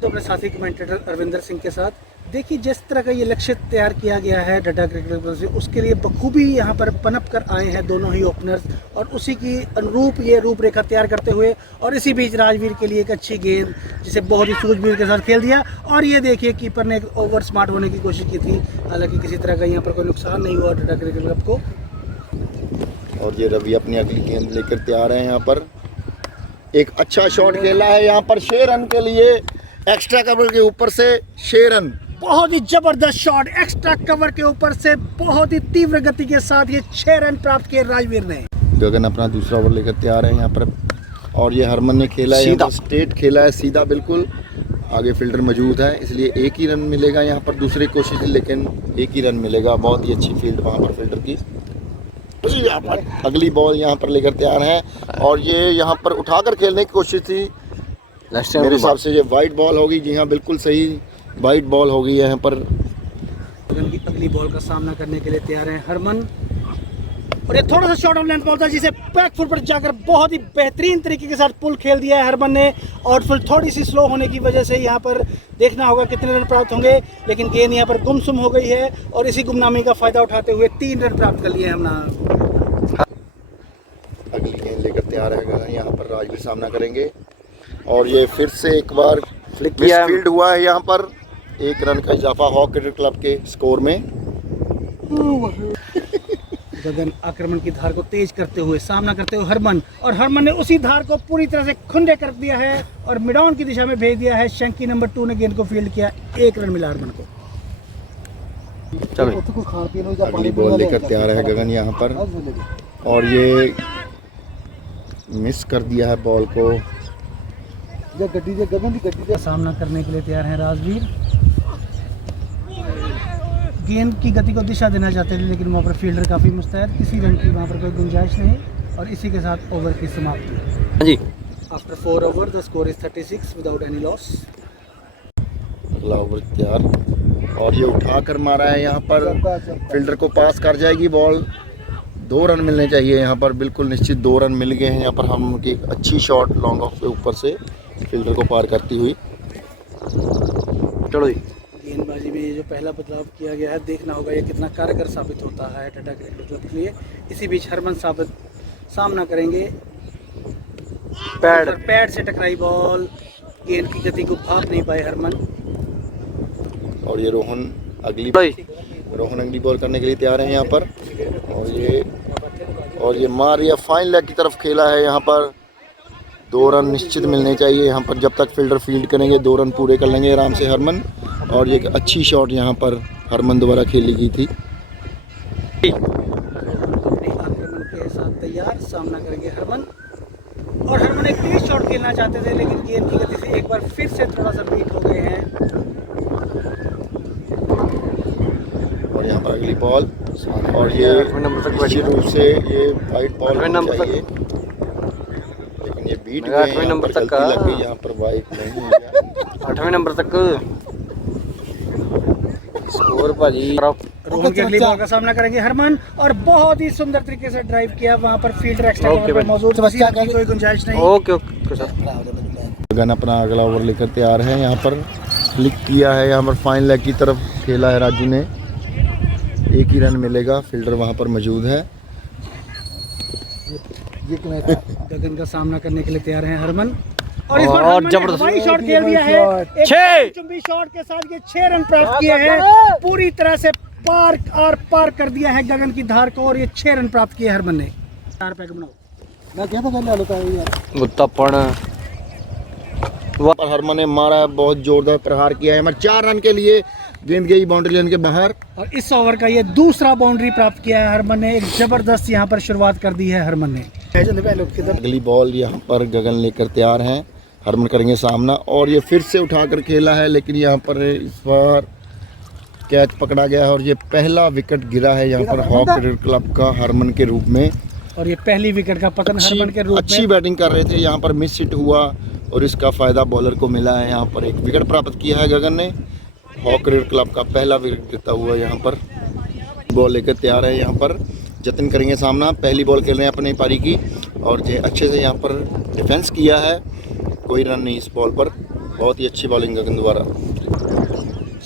तो अपने साथी कमेंटेटर अरविंदर सिंह के साथ देखिए जिस तरह का ये लक्ष्य तैयार किया गया है डड्डा क्रिकेट क्लब से, उसके लिए बखूबी यहाँ पर पनप कर आए हैं दोनों ही ओपनर्स, और उसी की अनुरूप ये रूपरेखा तैयार करते हुए, और इसी बीच राजवीर के लिए एक अच्छी गेंद जिसे बहुत ही सूझबूझ के साथ खेल दिया। और ये देखिए कीपर ने एक ओवर स्मार्ट होने की कोशिश की थी, हालांकि किसी तरह का यहाँ पर कोई नुकसान नहीं हुआ डड्डा क्रिकेट क्लब को। और ये रवि अपनी अगली गेंद लेकर तैयार है। यहाँ पर एक अच्छा शॉट खेला है यहाँ पर 6 रन के लिए, एक्स्ट्रा कवर के ऊपर से 6 रन। बहुत ही जबरदस्त शॉट एक्स्ट्रा कवर के ऊपर से बहुत ही तीव्र गति के साथ ये 6 रन प्राप्त किए राजवीर ने। गगन अपना दूसरा ओवर लेकर तैयार है यहाँ पर, और ये हरमन ने खेला है यहाँ पर स्ट्रेट खेला है, सीधा बिल्कुल। आगे फील्डर मौजूद है इसलिए एक ही रन मिलेगा यहाँ पर, दूसरी कोशिश लेकिन एक ही रन मिलेगा। बहुत ही अच्छी फील्ड वहाँ पर फील्डर की। यहाँ पर अगली बॉल यहाँ पर लेकर तैयार है, और ये यहाँ पर उठाकर खेलने की कोशिश थी, मेरे हिसाब से ये वाइड बॉल होगी। जी हाँ, बिल्कुल सही वाइड बॉल होगी यहाँ पर। गगन की अगली बॉल का सामना करने के लिए तैयार है हरमन, और ये थोड़ा सा शॉर्ट ऑफ लेंथ बॉल था जिसे बैक फुट पर जाकर बहुत ही बेहतरीन तरीके के साथ पुल खेल दिया है हरमन ने, और फिर थोड़ी सी स्लो होने की वजह से यहाँ पर देखना होगा कितने रन प्राप्त होंगे, लेकिन गेंद यहाँ पर गुमसुम हो गई है, और इसी गुमनामी का फायदा उठाते हुए 3 रन प्राप्त कर लिए हमने। अगली गेंद लेकर तैयार है यहाँ पर राजवीर सामना करेंगे, और ये फिर से एक बार मिसफील्ड हुआ है यहाँ पर। 1 रन का इजाफा हॉक क्रिकेट क्लब के स्कोर में। गगन आक्रमण की धार को तेज करते हुए सामना करते हुए हरमन, और हरमन ने उसी धार को पूरी तरह से खुंडे कर दिया है और मिडाउन की दिशा में भेज दिया है। शंकी नंबर 2 ने गेंद को फील्ड किया, 1 रन मिला हरमन को। चलो अगली बॉल लेकर तैयार है गगन यहाँ पर, और ये मिस कर दिया है बॉल को। सामना करने के लिए तैयार है राजवीर। गेंद की गति को दिशा देना चाहते थे, लेकिन वहाँ पर फील्डर काफ़ी मुस्तैद, किसी रन की वहाँ पर कोई गुंजाइश नहीं, और इसी के साथ ओवर की समाप्ति। जी after 4 over the score is 36 without any loss. अगला ओवर तैयार, और ये उठा कर मारा है यहाँ पर, फील्डर को पास कर जाएगी बॉल। 2 रन मिलने चाहिए यहाँ पर, बिल्कुल निश्चित 2 रन मिल गए हैं यहाँ पर। हम उनकी अच्छी शॉट लॉन्ग ऑफ के ऊपर से फील्डर को पार करती हुई। चलो जी, गेंदबाजी में ये जो पहला बदलाव किया गया है, देखना होगा ये कितना कारगर साबित होता है डड्डा क्रिकेट क्लब के लिए। इसी बीच हरमन सामना करेंगे, पैड से टकराई बॉल, गेंद की गति को भाप नहीं पाए हरमन। और ये रोहन अगली बॉल करने के लिए तैयार है यहाँ पर, और ये मार या फाइन लेग की तरफ खेला है यहाँ पर। 2 रन निश्चित मिलने चाहिए यहाँ पर, जब तक फील्डर फील्ड करेंगे 2 रन पूरे कर लेंगे आराम से हरमन। और ये एक अच्छी शॉट यहाँ पर हरमन द्वारा खेली गई थी। अपने आक्रमण के साथ तैयार सामना करेंगे हरमन, और हरमन एक तेज शॉट खेलना चाहते थे, लेकिन गेंद की गति से एक बार फिर से थोड़ा सा बीट हो गए हैं। और यहाँ पर अगली बॉल, और ये निश्चित रूप से ये वाइड बॉल होनी चाहिए, लेकिन ये बीट गए, यहाँ पर गलती लग गई, यहाँ पर वाइड नहीं है। 8वें नंबर तक स्कोर भाजी। रोहन की अगली बॉल का सामना करेंगे हरमन, और बहुत ही सुंदर तरीके से ड्राइव किया, वहां पर फील्डर एक्स्ट्रा कवर पर मौजूद, कोई गुंजाइश नहीं। Okay sir. गगन अपना अगला ओवर लेकर तैयार है यहाँ पर, फ्लिक किया है यहाँ पर, फाइन लेग की तरफ खेला है राजू ने, 1 ही रन मिलेगा, फील्डर वहाँ पर मौजूद है। गगन का सामना करने के लिए तैयार है हरमन, और इस बार हरमन ने जबरदस्त हवाई शॉट खेल दिया है, एक चुंबी शॉट के साथ ये 6 रन प्राप्त किए हैं, पूरी तरह से पार कर दिया है गगन की धार को, और ये 6 रन प्राप्त किए हरमन ने। 4 पैक बनाओ, मैं क्या पता यार गुत्तापण पर हरमन ने मारा, बहुत जोरदार प्रहार किया है, 4 रन के लिए गेंद गई बाउंड्री लाइन के बाहर, और इस ओवर का ये दूसरा बाउंड्री प्राप्त किया है हरमन ने। एक जबरदस्त यहाँ पर शुरुआत कर दी है हरमन ने। अगली बॉल यहाँ पर गगन लेकर तैयार हैं, हरमन करेंगे सामना, और ये फिर से उठाकर खेला है, लेकिन यहाँ पर इस बार कैच पकड़ा गया है, और ये पहला विकेट गिरा है यहाँ पर हॉक क्रिकेट क्लब का हरमन के रूप में। और ये पहली विकेट का पतन हरमन के रूप में। अच्छी बैटिंग कर रहे थे, यहाँ पर मिस हिट हुआ, और इसका फायदा बॉलर को मिला है। यहाँ पर एक विकेट प्राप्त किया है गगन ने, हॉक क्रिकेट क्लब का पहला विकेट गिरता हुआ यहाँ पर। बॉल लेकर तैयार है यहाँ पर, जतन करेंगे सामना, पहली बॉल खेल रहे हैं अपनी पारी की, और ये अच्छे से यहाँ पर डिफेंस किया है, कोई रन नहीं इस बॉल पर, बहुत ही अच्छी बॉलिंग गगन द्वारा।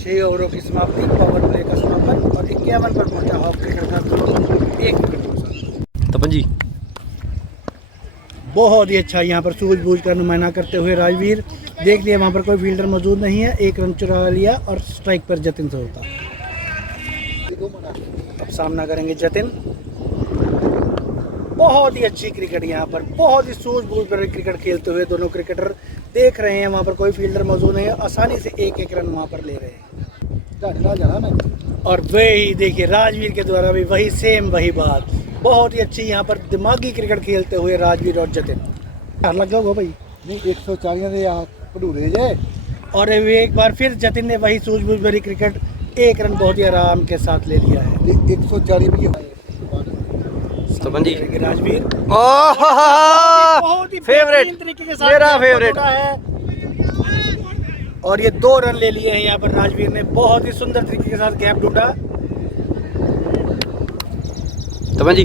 6 ओवरों की समाप्ति, पावर प्ले का समापन और 51 पर पहुंचा ऑफ क्रिकेट का स्कोर 1 विकेट के साथ। तपन जी बहुत ही अच्छा यहाँ पर सूझबूझ का नुमाइंदा करते हुए राजवीर, देख लिया वहाँ पर कोई फील्डर मौजूद नहीं है, 1 रन चुरा लिया और स्ट्राइक पर जतिन से होता। अब सामना करेंगे जतिन। बहुत ही अच्छी क्रिकेट यहाँ पर, बहुत ही सूझबूझ पर क्रिकेट खेलते हुए दोनों क्रिकेटर देख रहे हैं, वहाँ पर कोई फील्डर मौजूद नहीं है, आसानी से 1-1 रन वहाँ पर ले रहे हैं। और वही देखिए राजवीर के द्वारा भी वही सेम वही बात, बहुत ही अच्छी यहाँ पर दिमागी क्रिकेट खेलते हुए राजवीर और जतिन। लग गया होगा भाई नहीं 140 ਦੇ ਆ ਭੜੂਰੇ ਜੇ। और एक बार फिर जतिन ने वही सूझबूझ भरी क्रिकेट 1 रन बहुत ही आराम के साथ ले लिया है। ਤੇ 140 ਵੀ तपन जी राजवीर ओह बहुत ही फेवरेट, बेहतरीन तरीके के साथ मेरा gap फेवरेट ढूंढा है और ये 2 रन ले लिए हैं यहाँ पर राजवीर ने, बहुत ही सुंदर तरीके के साथ गैप ढूंढा। तपन जी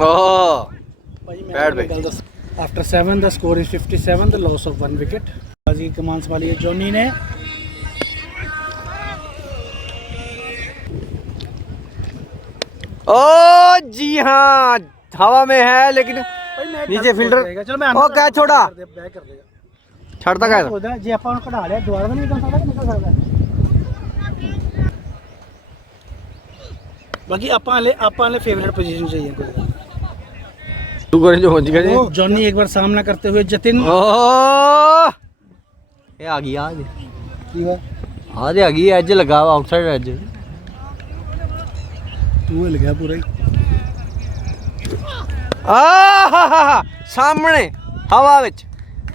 ओह बैट भाई। After 7 the score is 57, the loss of 1 wicket. बाजी कमान संभाली है जॉनी ने। ओ जी हाँ हवा में है लेकिन नीचे फील्डर चलो मैं ओ क्या छोड़ा बैक कर देगा छड़ता क्या जी ਆਪਾਂ ਨੂੰ ਕਢਾ ਲਿਆ, ਦੁਬਾਰਾ ਨਹੀਂ ਨਿਕਲ ਸਕਦਾ ਕਿ ਨਿਕਲ ਸਕਦਾ। ਬਾਕੀ ਆਪਾਂ ले फेवरेट पोजीशन चाहिए कोई। तू करे जो पहुंच गए जॉनी एक बार सामना करते हुए जतिन। ओह ये आ गई आज ਕੀ ਵਾ आज आ गई एज लगा आउटसाइड एज तू हिल गया पूरा ही। आहा सामने हवा विच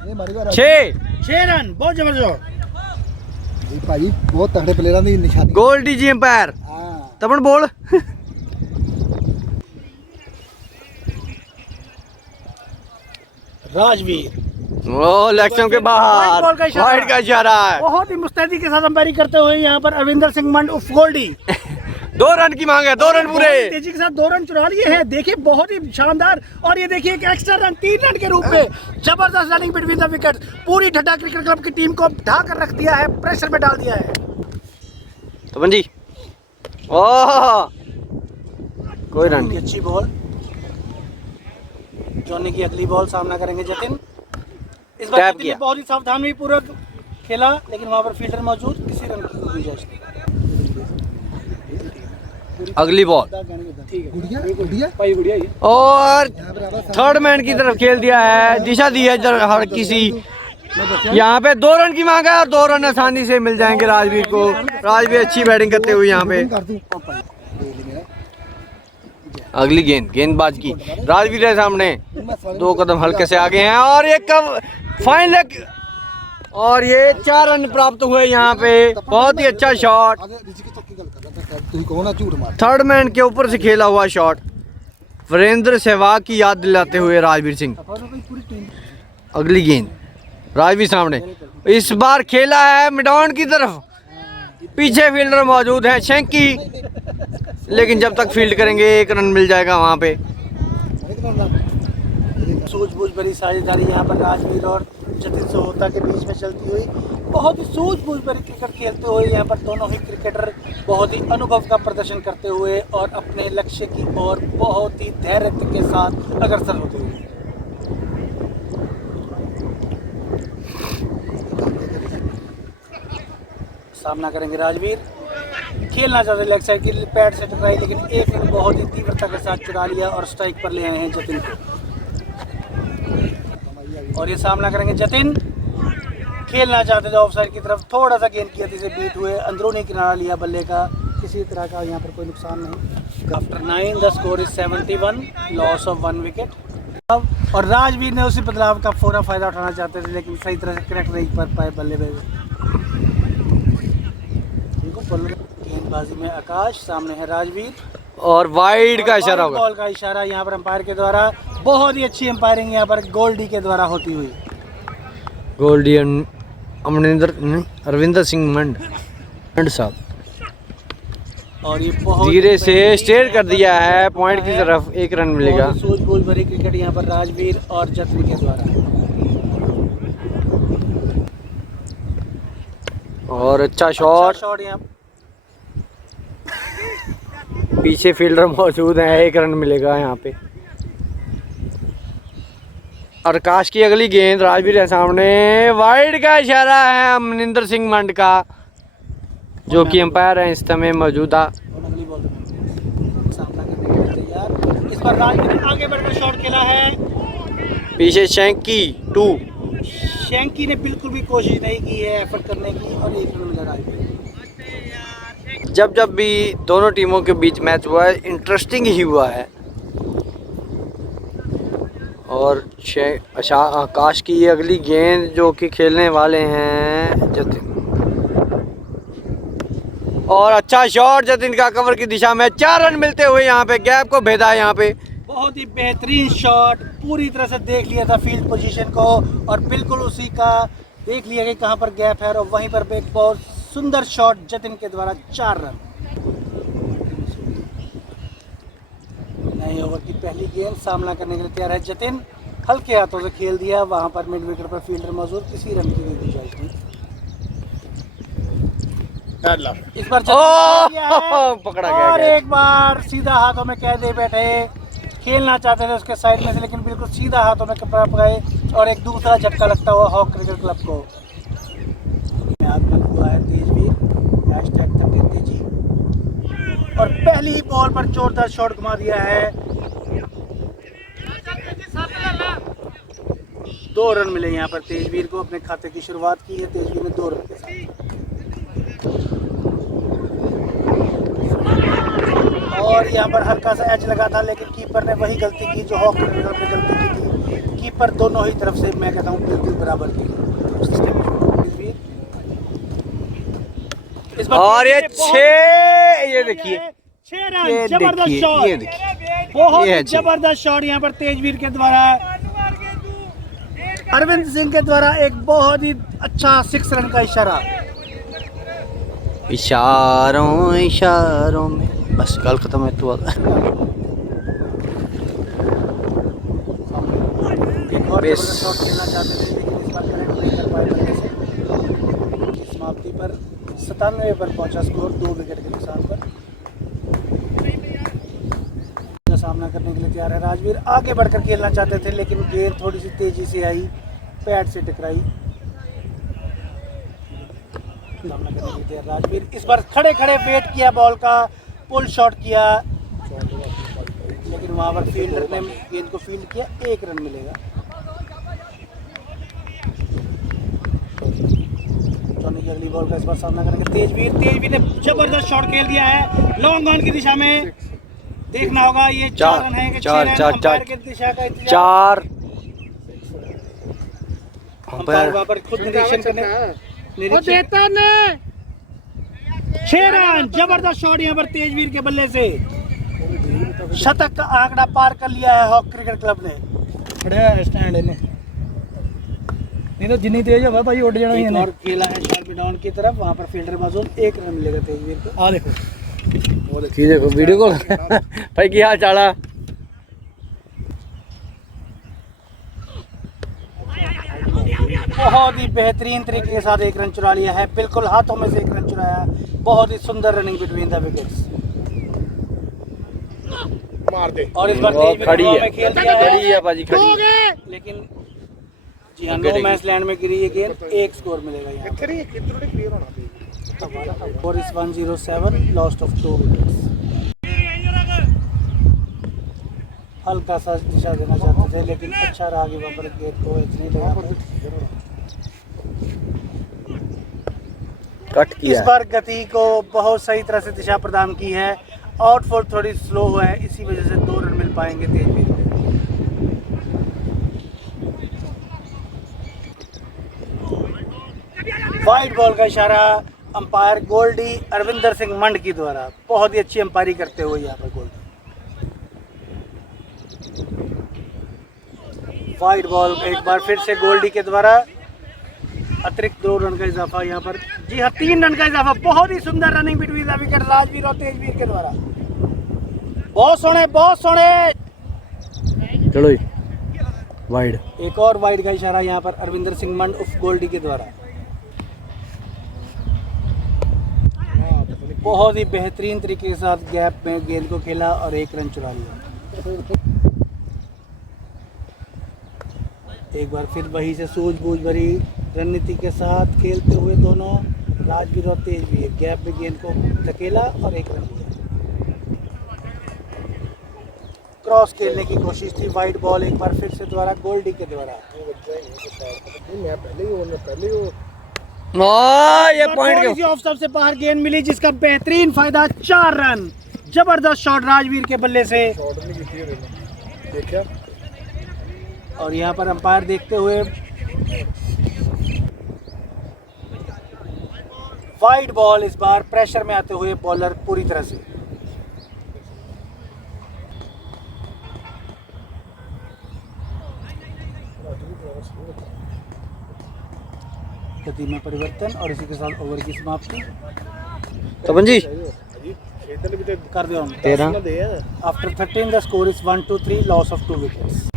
ਇਹ ਮਾਰੇਗਾ 6 रन बहुत जबरदस्त। ਇਹ ਭਾਈ ਬਹੁਤ ਤਗੜੇ ਪਲੇਅਰਾਂ ਦੀ ਨਿਸ਼ਾਨੀ। गोल्डी जी एम्पायर ਹਾਂ तपन बोल राजवीर ओ इलेक्शन के बाहर वाइड बॉल का इशारा। वाइड का इशारा है बहुत ही मुस्तैदी के साथ अंपायरिंग करते हुए यहाँ पर अविंदर सिंह मंड उफ गोल्डी 2 रन की मांग है 2 रन पूरे बहुत ही तेजी के साथ 2 रन चुरा लिए हैं। देखिए बहुत ही शानदार, और ये देखिए एक एक्स्ट्रा रन 3 रन के रूप में जबरदस्त रनिंग बिटवीन द विकेट, पूरी ढड्डा क्रिकेट क्लब की टीम को ढा कर रख दिया है, प्रेशर में डाल दिया है। तपन जी ओह कोई रन की नहीं अच्छी बॉल, जॉनी की अगली बॉल, सामना करेंगे जतिन। इस बार टैप जतिन ने किया। बहुत ही सावधानी पूर्वक खेला, लेकिन वहां पर फील्डर मौजूद, किसी रन की गुंजाइश नहीं। अगली बॉल ठीक है ਗੁੜੀਆ ਗੁੜੀਆ भाई गुड़िया ही और थर्ड मैन की तरफ खेल दिया है, दिशा दी है इधर हर किसी। यहाँ पे 2 रन की मांग है और 2 रन आसानी से मिल जाएंगे राजवीर को। राजवीर अच्छी बैटिंग करते हुए यहाँ पे। ਕਰ ਦੂੰ अगली गेंदबाज की राजवीर है सामने, 2 कदम हल्के से आगे हैं और ये कब फाइन लेग और ये 4 रन प्राप्त हुए यहाँ पे। बहुत ही अच्छा शॉट, ਆਗੇ ਰਿਜੀ ਕੀ ਚੱਕੀ ਗੱਲ ਕਰਦਾ ਤੁਸੀਂ ਕਹੋ ਨਾ ਝੂਠ ਮਾਰ। थर्ड मैन के ऊपर से खेला हुआ शॉट, वीरेंद्र सहवाग की याद दिलाते हुए राजवीर सिंह। अगली गेंद राजवीर सामने, इस बार खेला है मिडॉन की तरफ, पीछे फील्डर मौजूद है शेंकी, लेकिन जब तक फील्ड करेंगे 1 रन मिल जाएगा वहाँ पे। सूझबूझ भरी साझेदारी यहाँ पर राजवीर और जतिन सोहता के बीच में चलती हुई, बहुत ही सूझबूझ भरी क्रिकेट खेलते हुए यहाँ पर दोनों ही क्रिकेटर बहुत ही अनुभव का प्रदर्शन करते हुए और अपने लक्ष्य की ओर बहुत ही धैर्य के साथ अग्रसर होते हुए। सामना करेंगे राजवीर, खेलना चाहते लेग साइड की पैड से टकराई, लेकिन एक रन बहुत ही तीव्रता के साथ चुरा लिया और स्ट्राइक पर ले आए हैं जतिन को। और ये सामना करेंगे जतिन, खेलना चाहते थे ऑफ साइड की तरफ, थोड़ा सा गेंद की गति से बीट हुए, अंदरूनी किनारा लिया बल्ले का, किसी तरह का यहाँ पर कोई नुकसान नहीं। After 9 the score is 71, loss of 1 wicket. और राजवीर ने उसी बदलाव का पूरा फायदा उठाना चाहते थे, लेकिन सही तरह से कनेक्ट नहीं कर पाए बल्लेबाज। गेंदबाजी में आकाश, सामने है राजवीर और वाइड का इशारा होगा। बॉल का इशारा यहाँ पर अंपायर के द्वारा, बहुत ही अच्छी अंपायरिंग यहाँ पर गोल्डी के द्वारा होती हुई। गोल्डी अमरिंदर अरविंदर सिंह मंड साहब, और ये बहुत धीरे से स्टेयर कर दिया है पॉइंट की तरफ, 1 रन मिलेगा। बहुत सूझबूझ भरी क्रिकेट यहाँ पर राजवीर और जतिन के द्वारा। और अच्छा शॉट, शॉट यहाँ पीछे फील्डर मौजूद है, 1 रन मिलेगा यहाँ पे। और काश की अगली गेंद, राजवीर है सामने, वाइड का इशारा है मनिंदर सिंह मंड का, जो कि अंपायर है इस समय मौजूदा। अगली बॉल सामना करने के लिए तैयार। इस बार राजवीर ने आगे बढ़कर शॉट खेला है, पीछे शैंकी 2। शैंकी ने बिल्कुल भी कोशिश नहीं की है एफर्ट करने की, और 1 रन मिला राजवीर। जब जब भी दोनों टीमों के बीच मैच हुआ है, इंटरेस्टिंग ही हुआ है। और आकाश की अगली गेंद जो कि खेलने वाले हैं जतिन, और अच्छा शॉट जतिन का कवर की दिशा में, 4 रन मिलते हुए यहाँ पे गैप को भेदा है। यहाँ पे बहुत ही बेहतरीन शॉट, पूरी तरह से देख लिया था फील्ड पोजीशन को, और बिल्कुल उसी का देख लिया कि कहाँ पर गैप है, और वहीं पर एक बहुत सुंदर शॉट जतिन के द्वारा, 4 रन। नए ओवर की पहली गेंद, सामना करने के लिए तैयार है जतिन, हल्के हाथों से खेल दिया, वहां पर मिड विकेट पर फील्डर मौजूद, किसी रन की नहीं दी जाएगी। इस बार पकड़ा गया और गया। एक बार सीधा हाथों में कह दे बैठे, खेलना चाहते थे उसके साइड में से, लेकिन बिल्कुल सीधा हाथों में कपड़ा गए, और एक दूसरा झटका लगता हुआ हॉक क्रिकेट क्लब को। हुआ है तेजवीर, #13 तेजी, और पहली ही बॉल पर जोरदार शॉट घुमा दिया है। 2 रन मिले यहाँ पर तेजवीर को, अपने खाते की शुरुआत की है तेजवीर ने 2 रन के साथ। और यहाँ पर हल्का सा एज लगा था, लेकिन कीपर ने वही गलती की जो हॉक क्रिकेट ने गलती की थी। कीपर दोनों ही तरफ से मैं कहता हूँ बिल्कुल बराबर की। और ये 6, ये देखिए 6 रन, जबरदस्त शॉट, ये देखिए, बहुत ये ही है जबरदस्त शॉट यहाँ पर तेजवीर के द्वारा, अरविंद सिंह के द्वारा एक बहुत ही अच्छा 6 रन का इशारा। इशारों इशारों में, बस गल खत्म है। तो एक और जबरदस्त शॉट खेलना चाहते थे, लेकिन इस बार कनेक्ट नहीं कर पाए बल्ले से। समाप्ति पर 97 पर पहुंचा स्कोर, 2 विकेट के नुकसान पर। का सामना करने के लिए तैयार है राजवीर, आगे बढ़कर खेलना चाहते थे, लेकिन गेंद थोड़ी सी तेजी से आई, पैड से टकराई। सामना करने के लिए तैयार राजवीर, इस बार खड़े खड़े वेट किया, बॉल का पुल शॉट किया, लेकिन वहां पर फील्डर ने गेंद को फील्ड किया, 1 रन मिलेगा। जॉनी की अगली बॉल का इस बार सामना करेंगे तेजवीर ने जबरदस्त शॉट खेल दिया है लॉन्ग ऑन की दिशा में। देखना होगा ये 4 रन है कि 6 रन, अंपायर की दिशा का इंतजार। 4 अंपायर वहां पर खुद निरीक्षण करने देता ने 6 रन, जबरदस्त शॉट यहाँ पर तेजवीर के बल्ले से, शतक का आंकड़ा पार कर लिया है हॉक क्रिकेट क्लब ने। खड़ा स्टैंड ने नहीं तो जितनी तेज है भाई उड़ जाना ही एक है। और खेला है शार्प डाउन की तरफ, वहां पर फील्डर मौजूद, 1 रन मिलेगा तेजवीर को। आ देखो की देखो वीडियो कॉल भाई की हाल चाल है। बहुत ही बेहतरीन तरीके के साथ 1 रन चुरा लिया है, बिल्कुल हाथों में से 1 रन चुराया, बहुत ही सुंदर रनिंग बिटवीन द विकेट्स। मार दे और इस बार तेजवीर खड़ी हवा है, में खेल दिया है, खड़ी है बाजी, खड़ी है। लेकिन जी हाँ, नो मैच लैंड में गिरी ये गेंद, 1 स्कोर मिलेगा यहाँ और इस 107 लॉस्ट ऑफ 2 विकेट्स। हल्का सा दिशा देना चाहते थे, लेकिन अच्छा रहा कि वहाँ पर गेंद को इतनी लगा। कट इस किया बार गति को बहुत सही तरह से दिशा प्रदान की है, आउटफॉल थोड़ी स्लो है, इसी वजह से 2 रन मिल पाएंगे तेजवीर को। वाइड बॉल का इशारा अंपायर गोल्डी अरविंदर सिंह मंड की द्वारा, बहुत ही अच्छी अंपायरी करते हुए यहाँ पर गोल्डी। वाइड बॉल एक बार फिर से गोल्डी के द्वारा, अतिरिक्त 2 रन का इजाफा यहाँ पर, जी हाँ 3 रन का इजाफा, बहुत ही सुंदर running between the wicket Rajveer और तेजवीर के द्वारा, बहुत सोने बहुत सोने। चलो वाइड, एक और वाइड का इशारा यहाँ पर अरविंदर सिंह मंड उफ गोल्डी के द्वारा। बहुत ही बेहतरीन तरीके के साथ गैप में गेंद को खेला और 1 रन चुरा लिया। एक बार फिर वही से सूझबूझ भरी रणनीति के साथ खेलते हुए दोनों राजवीर और तेजवीर गैप में गेंद को धकेला और 1 रन लिया। क्रॉस खेलने की कोशिश थी, वाइड बॉल एक बार फिर से द्वारा गोल्डी के द्वारा। ये पॉइंट ऑफ स्टंप से बाहर गेंद मिली जिसका बेहतरीन फायदा, 4 रन। जबरदस्त शॉट राजवीर के बल्ले से। और यहाँ पर अंपायर देखते हुए वाइड बॉल, इस बार प्रेशर में आते हुए बॉलर पूरी तरह से। गति में परिवर्तन और इसी के साथ ओवर की समाप्ति। तपन जी कर दो 13। After 13 the score is 1-3, loss of 2 wickets.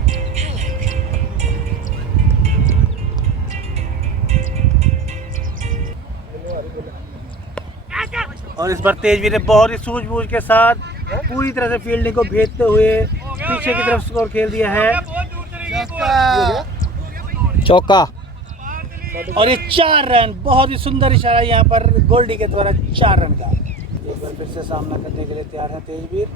और इस बार तेजवीर ने बहुत ही सूझबूझ के साथ पूरी तरह से फील्डिंग को भेजते हुए पीछे की तरफ स्कोर खेल दिया है। चौका। और ये 4 रन, बहुत ही सुंदर इशारा यहाँ पर गोल्डी के द्वारा 4 रन का। एक बार फिर से सामना करने के लिए तैयार है तेजवीर।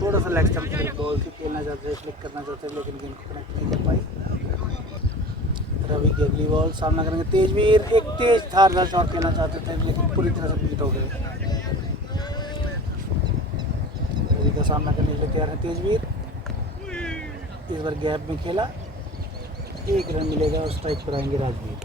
थोड़ा सा लेग स्टंप बॉल से खेलना चाहते हैं, फ्लिक करना चाहते हैं, लेकिन गेंद को कनेक्ट नहीं कर पाई। रवि की अगली बॉल सामना करेंगे तेजवीर। एक तेज धारदार शॉट खेलना चाहते थे लेकिन पूरी तरह से बीट हो गए। रवि का सामना करने के लिए तैयार है तेजवीर। इस बार गैप में खेला, 1 रन मिलेगा और स्ट्राइक पर आएंगे राजवीर।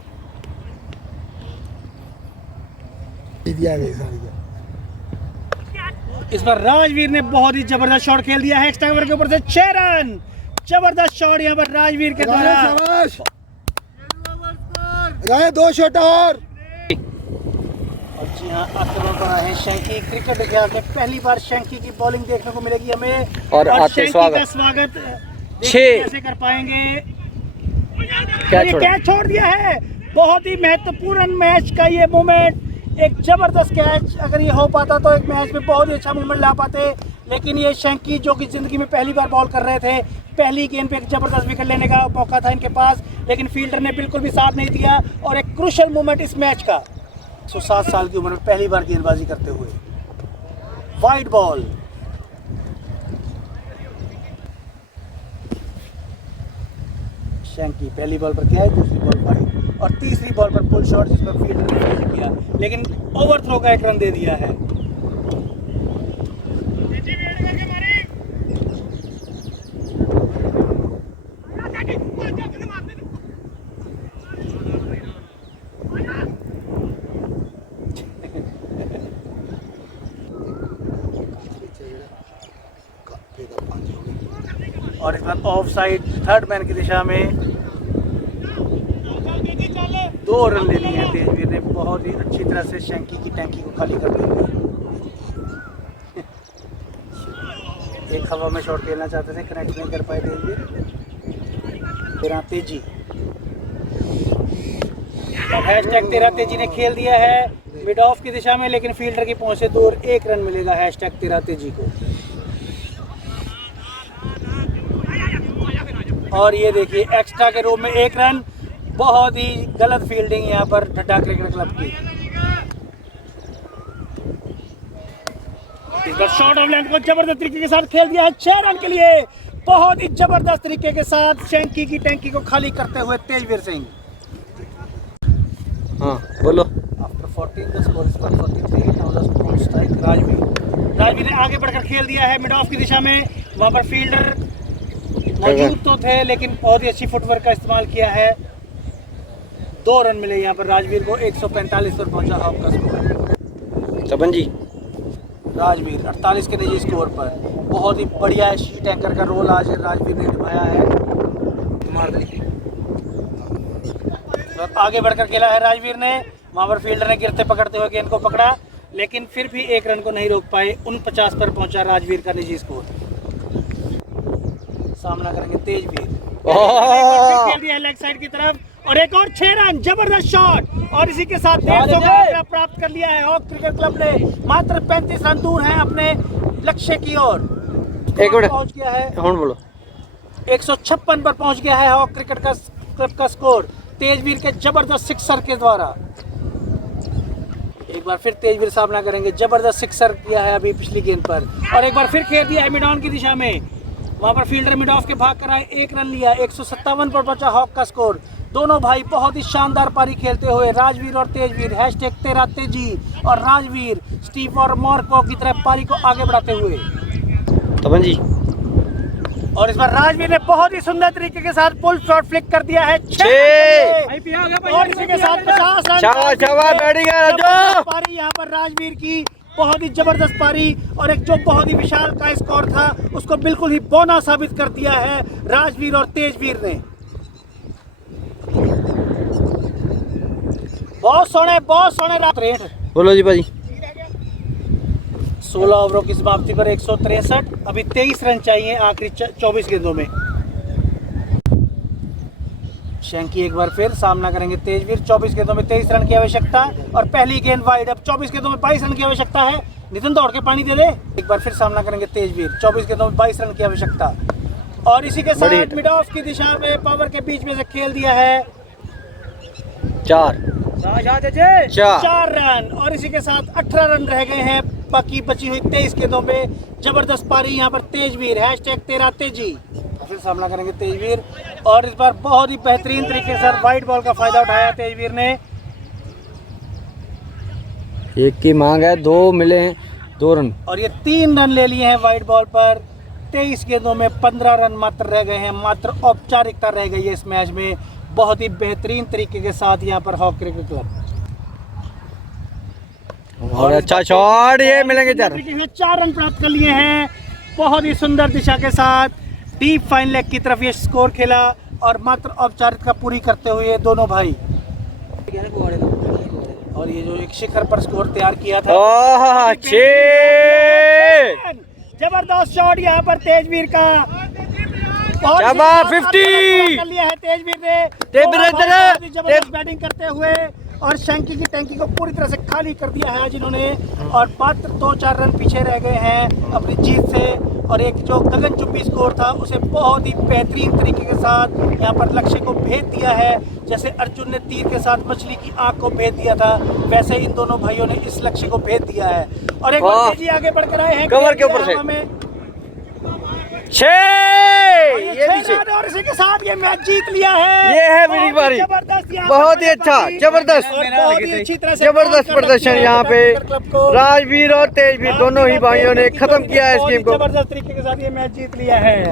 इस बार राजवीर ने बहुत ही जबरदस्त शॉट खेल दिया है, एक्स्ट्रा कवर के ऊपर से 6 रन। जबरदस्त शॉट यहाँ पर राजवीर के द्वारा। 2 शॉट और जी हाँ, आक्रमण पर आए हैं शैंकी। क्रिकेट इतिहास में पहली बार शैंकी की बॉलिंग देखने को मिलेगी हमें। और आते शैंकी स्वागत। का स्वागत छह। कैसे कर पाएंगे। कैच कैच छोड़ दिया है। बहुत ही महत्वपूर्ण मैच का ये मोमेंट, एक जबरदस्त कैच। अगर ये हो पाता तो एक मैच में बहुत ही अच्छा मोमेंट ला पाते, लेकिन ये शैंकी जो कि जिंदगी में पहली बार बॉल कर रहे थे, पहली गेंद पे एक जबरदस्त विकेट लेने का मौका था इनके पास, लेकिन फील्डर ने बिल्कुल भी साथ नहीं दिया। और एक क्रूशियल मोमेंट इस मैच का, 107 साल की उम्र में पहली बार गेंदबाजी करते हुए। वाइड बॉल, शैंकी पहली बॉल पर क्या है, दूसरी बॉल वाइड और तीसरी बॉल पर पुल शॉट जिस पर फील्डर ने फील्ड किया, लेकिन ओवरथ्रो का 1 रन दे दिया है। और इस बार ऑफ साइड थर्ड मैन की दिशा में 2 रन ले लिए हैं तेजवीर ने। बहुत ही अच्छी तरह से शैंकी की टैंकी को खाली कर दिया। एक हवा में शॉट खेलना चाहते थे, कनेक्ट नहीं कर पाए तेजवीर। 13 तेजी, हैशटैग 13 तेजी ने खेल दिया है मिड ऑफ की दिशा में, लेकिन फील्डर की पहुंच से दूर 1 रन मिलेगा हैशटैग 13 तेजी को। और ये देखिए एक्स्ट्रा के रूप में 1 रन। बहुत ही गलत फील्डिंग यहाँ पर ढड्डा क्रिकेट क्लब की। इस बार शॉट ऑफ लेंथ को जबरदस्त तरीके के साथ खेल दिया है 6 रन के लिए। बहुत ही जबरदस्त तरीके के साथ शैंकी की टैंकी को खाली करते हुए तेजवीर सिंह। हाँ बोलो। After 14 the score is 143, now the score strike Rajveer ने आगे बढ़कर खेल दिया है मिड ऑफ की दिशा में। वहां पर फील्डर मौजूद तो थे, लेकिन बहुत ही अच्छी फुटवर्क का इस्तेमाल किया है। 2 रन मिले यहाँ पर राजवीर को। 145 पर पहुंचा हाफ का स्कोर। तपन जी राजवीर 48 के निजी स्कोर पर। बहुत ही बढ़िया शीट एंकर का रोल आज राजवीर ने निभाया है। आगे बढ़कर खेला है राजवीर ने। वहां पर फील्डर ने गिरते पकड़ते हुए गेंद को पकड़ा, लेकिन फिर भी 1 रन को नहीं रोक पाए। 49 पर पहुंचा राजवीर का निजी स्कोर। सामना करेंगे तेजवीर। खेल दिया लेग साइड की तरफ और एक और 6 रन, जबरदस्त शॉट। और इसी के साथ 150 का आंकड़ा प्राप्त कर लिया है हॉक क्रिकेट क्लब ने। मात्र 35 रन दूर हैं अपने लक्ष्य की ओर। एक मिनट पहुंच गया है, हुन बोलो। 156 पर पहुंच गया है हॉक क्रिकेट का क्लब का स्कोर, तेजवीर के जबरदस्त सिक्सर के द्वारा। एक बार फिर तेजवीर सामना करेंगे, जबरदस्त सिक्सर किया है अभी पिछली गेंद पर। और एक बार फिर खेल दिया है मिड ऑन की दिशा में, वहां पर फील्डर मिड ऑफ के भाग कर आए, 1 रन लिया। 157 पर पहुंचा हॉक का स्कोर। दोनों भाई बहुत ही शानदार पारी खेलते हुए, राजवीर और तेजवीर, हैशटैग तेरा तेजी और राजवीर स्टीव और मॉर्को की तरह पारी को आगे बढ़ाते हुए। तपन जी और इस बार राजवीर ने बहुत ही सुंदर तरीके के साथ पुल शॉट फ्लिक कर दिया है 6। और इसी के साथ 50 रन। शाबाश शाबाश, बैटिंग है राजू। पारी यहाँ पर राजवीर की बहुत ही जबरदस्त पारी, और एक जो बहुत ही विशाल का स्कोर था उसको बिल्कुल ही बौना साबित कर दिया है राजवीर और तेजवीर ने। बहुत सोने रात रेट। बोलो जी भाजी। 16 ओवरों की समाप्ति पर 163, अभी 23 रन चाहिए आखिरी 24 गेंदों में। शैंकी एक बार फिर सामना करेंगे तेजवीर, 24 गेंदों में 23 रन की आवश्यकता, और पहली गेंद वाइड। अब 24 गेंदों में 22 रन की आवश्यकता है। नितिन दौड़ के पानी दे दे। एक बार फिर सामना करेंगे तेजवीर, 24 गेंदों में 22 रन की आवश्यकता। और इसी के साथ मिड ऑफ की दिशा में पावर के बीच में से खेल दिया है 4 रन। और इसी के साथ 18 रन रह गए हैं बाकी बची हुई 23 गेंदों में। जबरदस्त पारी यहाँ पर तेजवीर, हैशटैग तेरा तेजी। फिर सामना करेंगे तेजवीर, और इस बार बहुत ही बेहतरीन तरीके से वाइट बॉल का फायदा उठाया तेजवीर ने। एक की मांग है, 2 मिले हैं, 2 रन। और ये 3 रन ले लिए हैं वाइट बॉल पर। 23 गेंदों में 15 रन मात्र रह गए हैं। मात्र औपचारिकता रह गई है इस मैच में। बहुत ही बेहतरीन तरीके के साथ यहाँ पर हॉक क्रिकेट क्लब। और अच्छा शॉट, ये मिलेंगे 4 रन प्राप्त कर लिए हैं। बहुत ही सुंदर दिशा के साथ डीप फाइन लेग की तरफ ये स्कोर खेला, और मात्र औपचारिकता पूरी करते हुए दोनों भाई। और ये जो एक शिखर पर स्कोर तैयार किया था। 6 जबरदस्त शॉट यहाँ पर तेजवीर का। शाबाश, 50 कर लिया है तेजवीर ने। जबरदस्त बैटिंग करते हुए, और शैंकी की टैंकी को पूरी तरह से खाली कर दिया है जिन्होंने। और मात्र 2-4 रन पीछे रह गए हैं अपनी जीत से। और एक जो गगनचुंबी स्कोर था उसे बहुत ही बेहतरीन तरीके के साथ यहाँ पर लक्ष्य को भेद दिया है। जैसे अर्जुन ने तीर के साथ मछली की आंख को भेद दिया था, वैसे इन दोनों भाइयों ने इस लक्ष्य को भेद दिया है। और एक बार तेजी आगे बढ़कर आए हैं कवर के ऊपर से। 6 ये भी 6। और इसी के साथ ये मैच जीत लिया है। ये है मेरी बारी। बहुत ही अच्छा, जबरदस्त, बहुत ही अच्छी तरह से जबरदस्त प्रदर्शन यहाँ पे राजवीर और तेजवीर दोनों ही भाइयों ने खत्म किया है इस गेम को। जबरदस्त तरीके के साथ ये मैच जीत लिया है।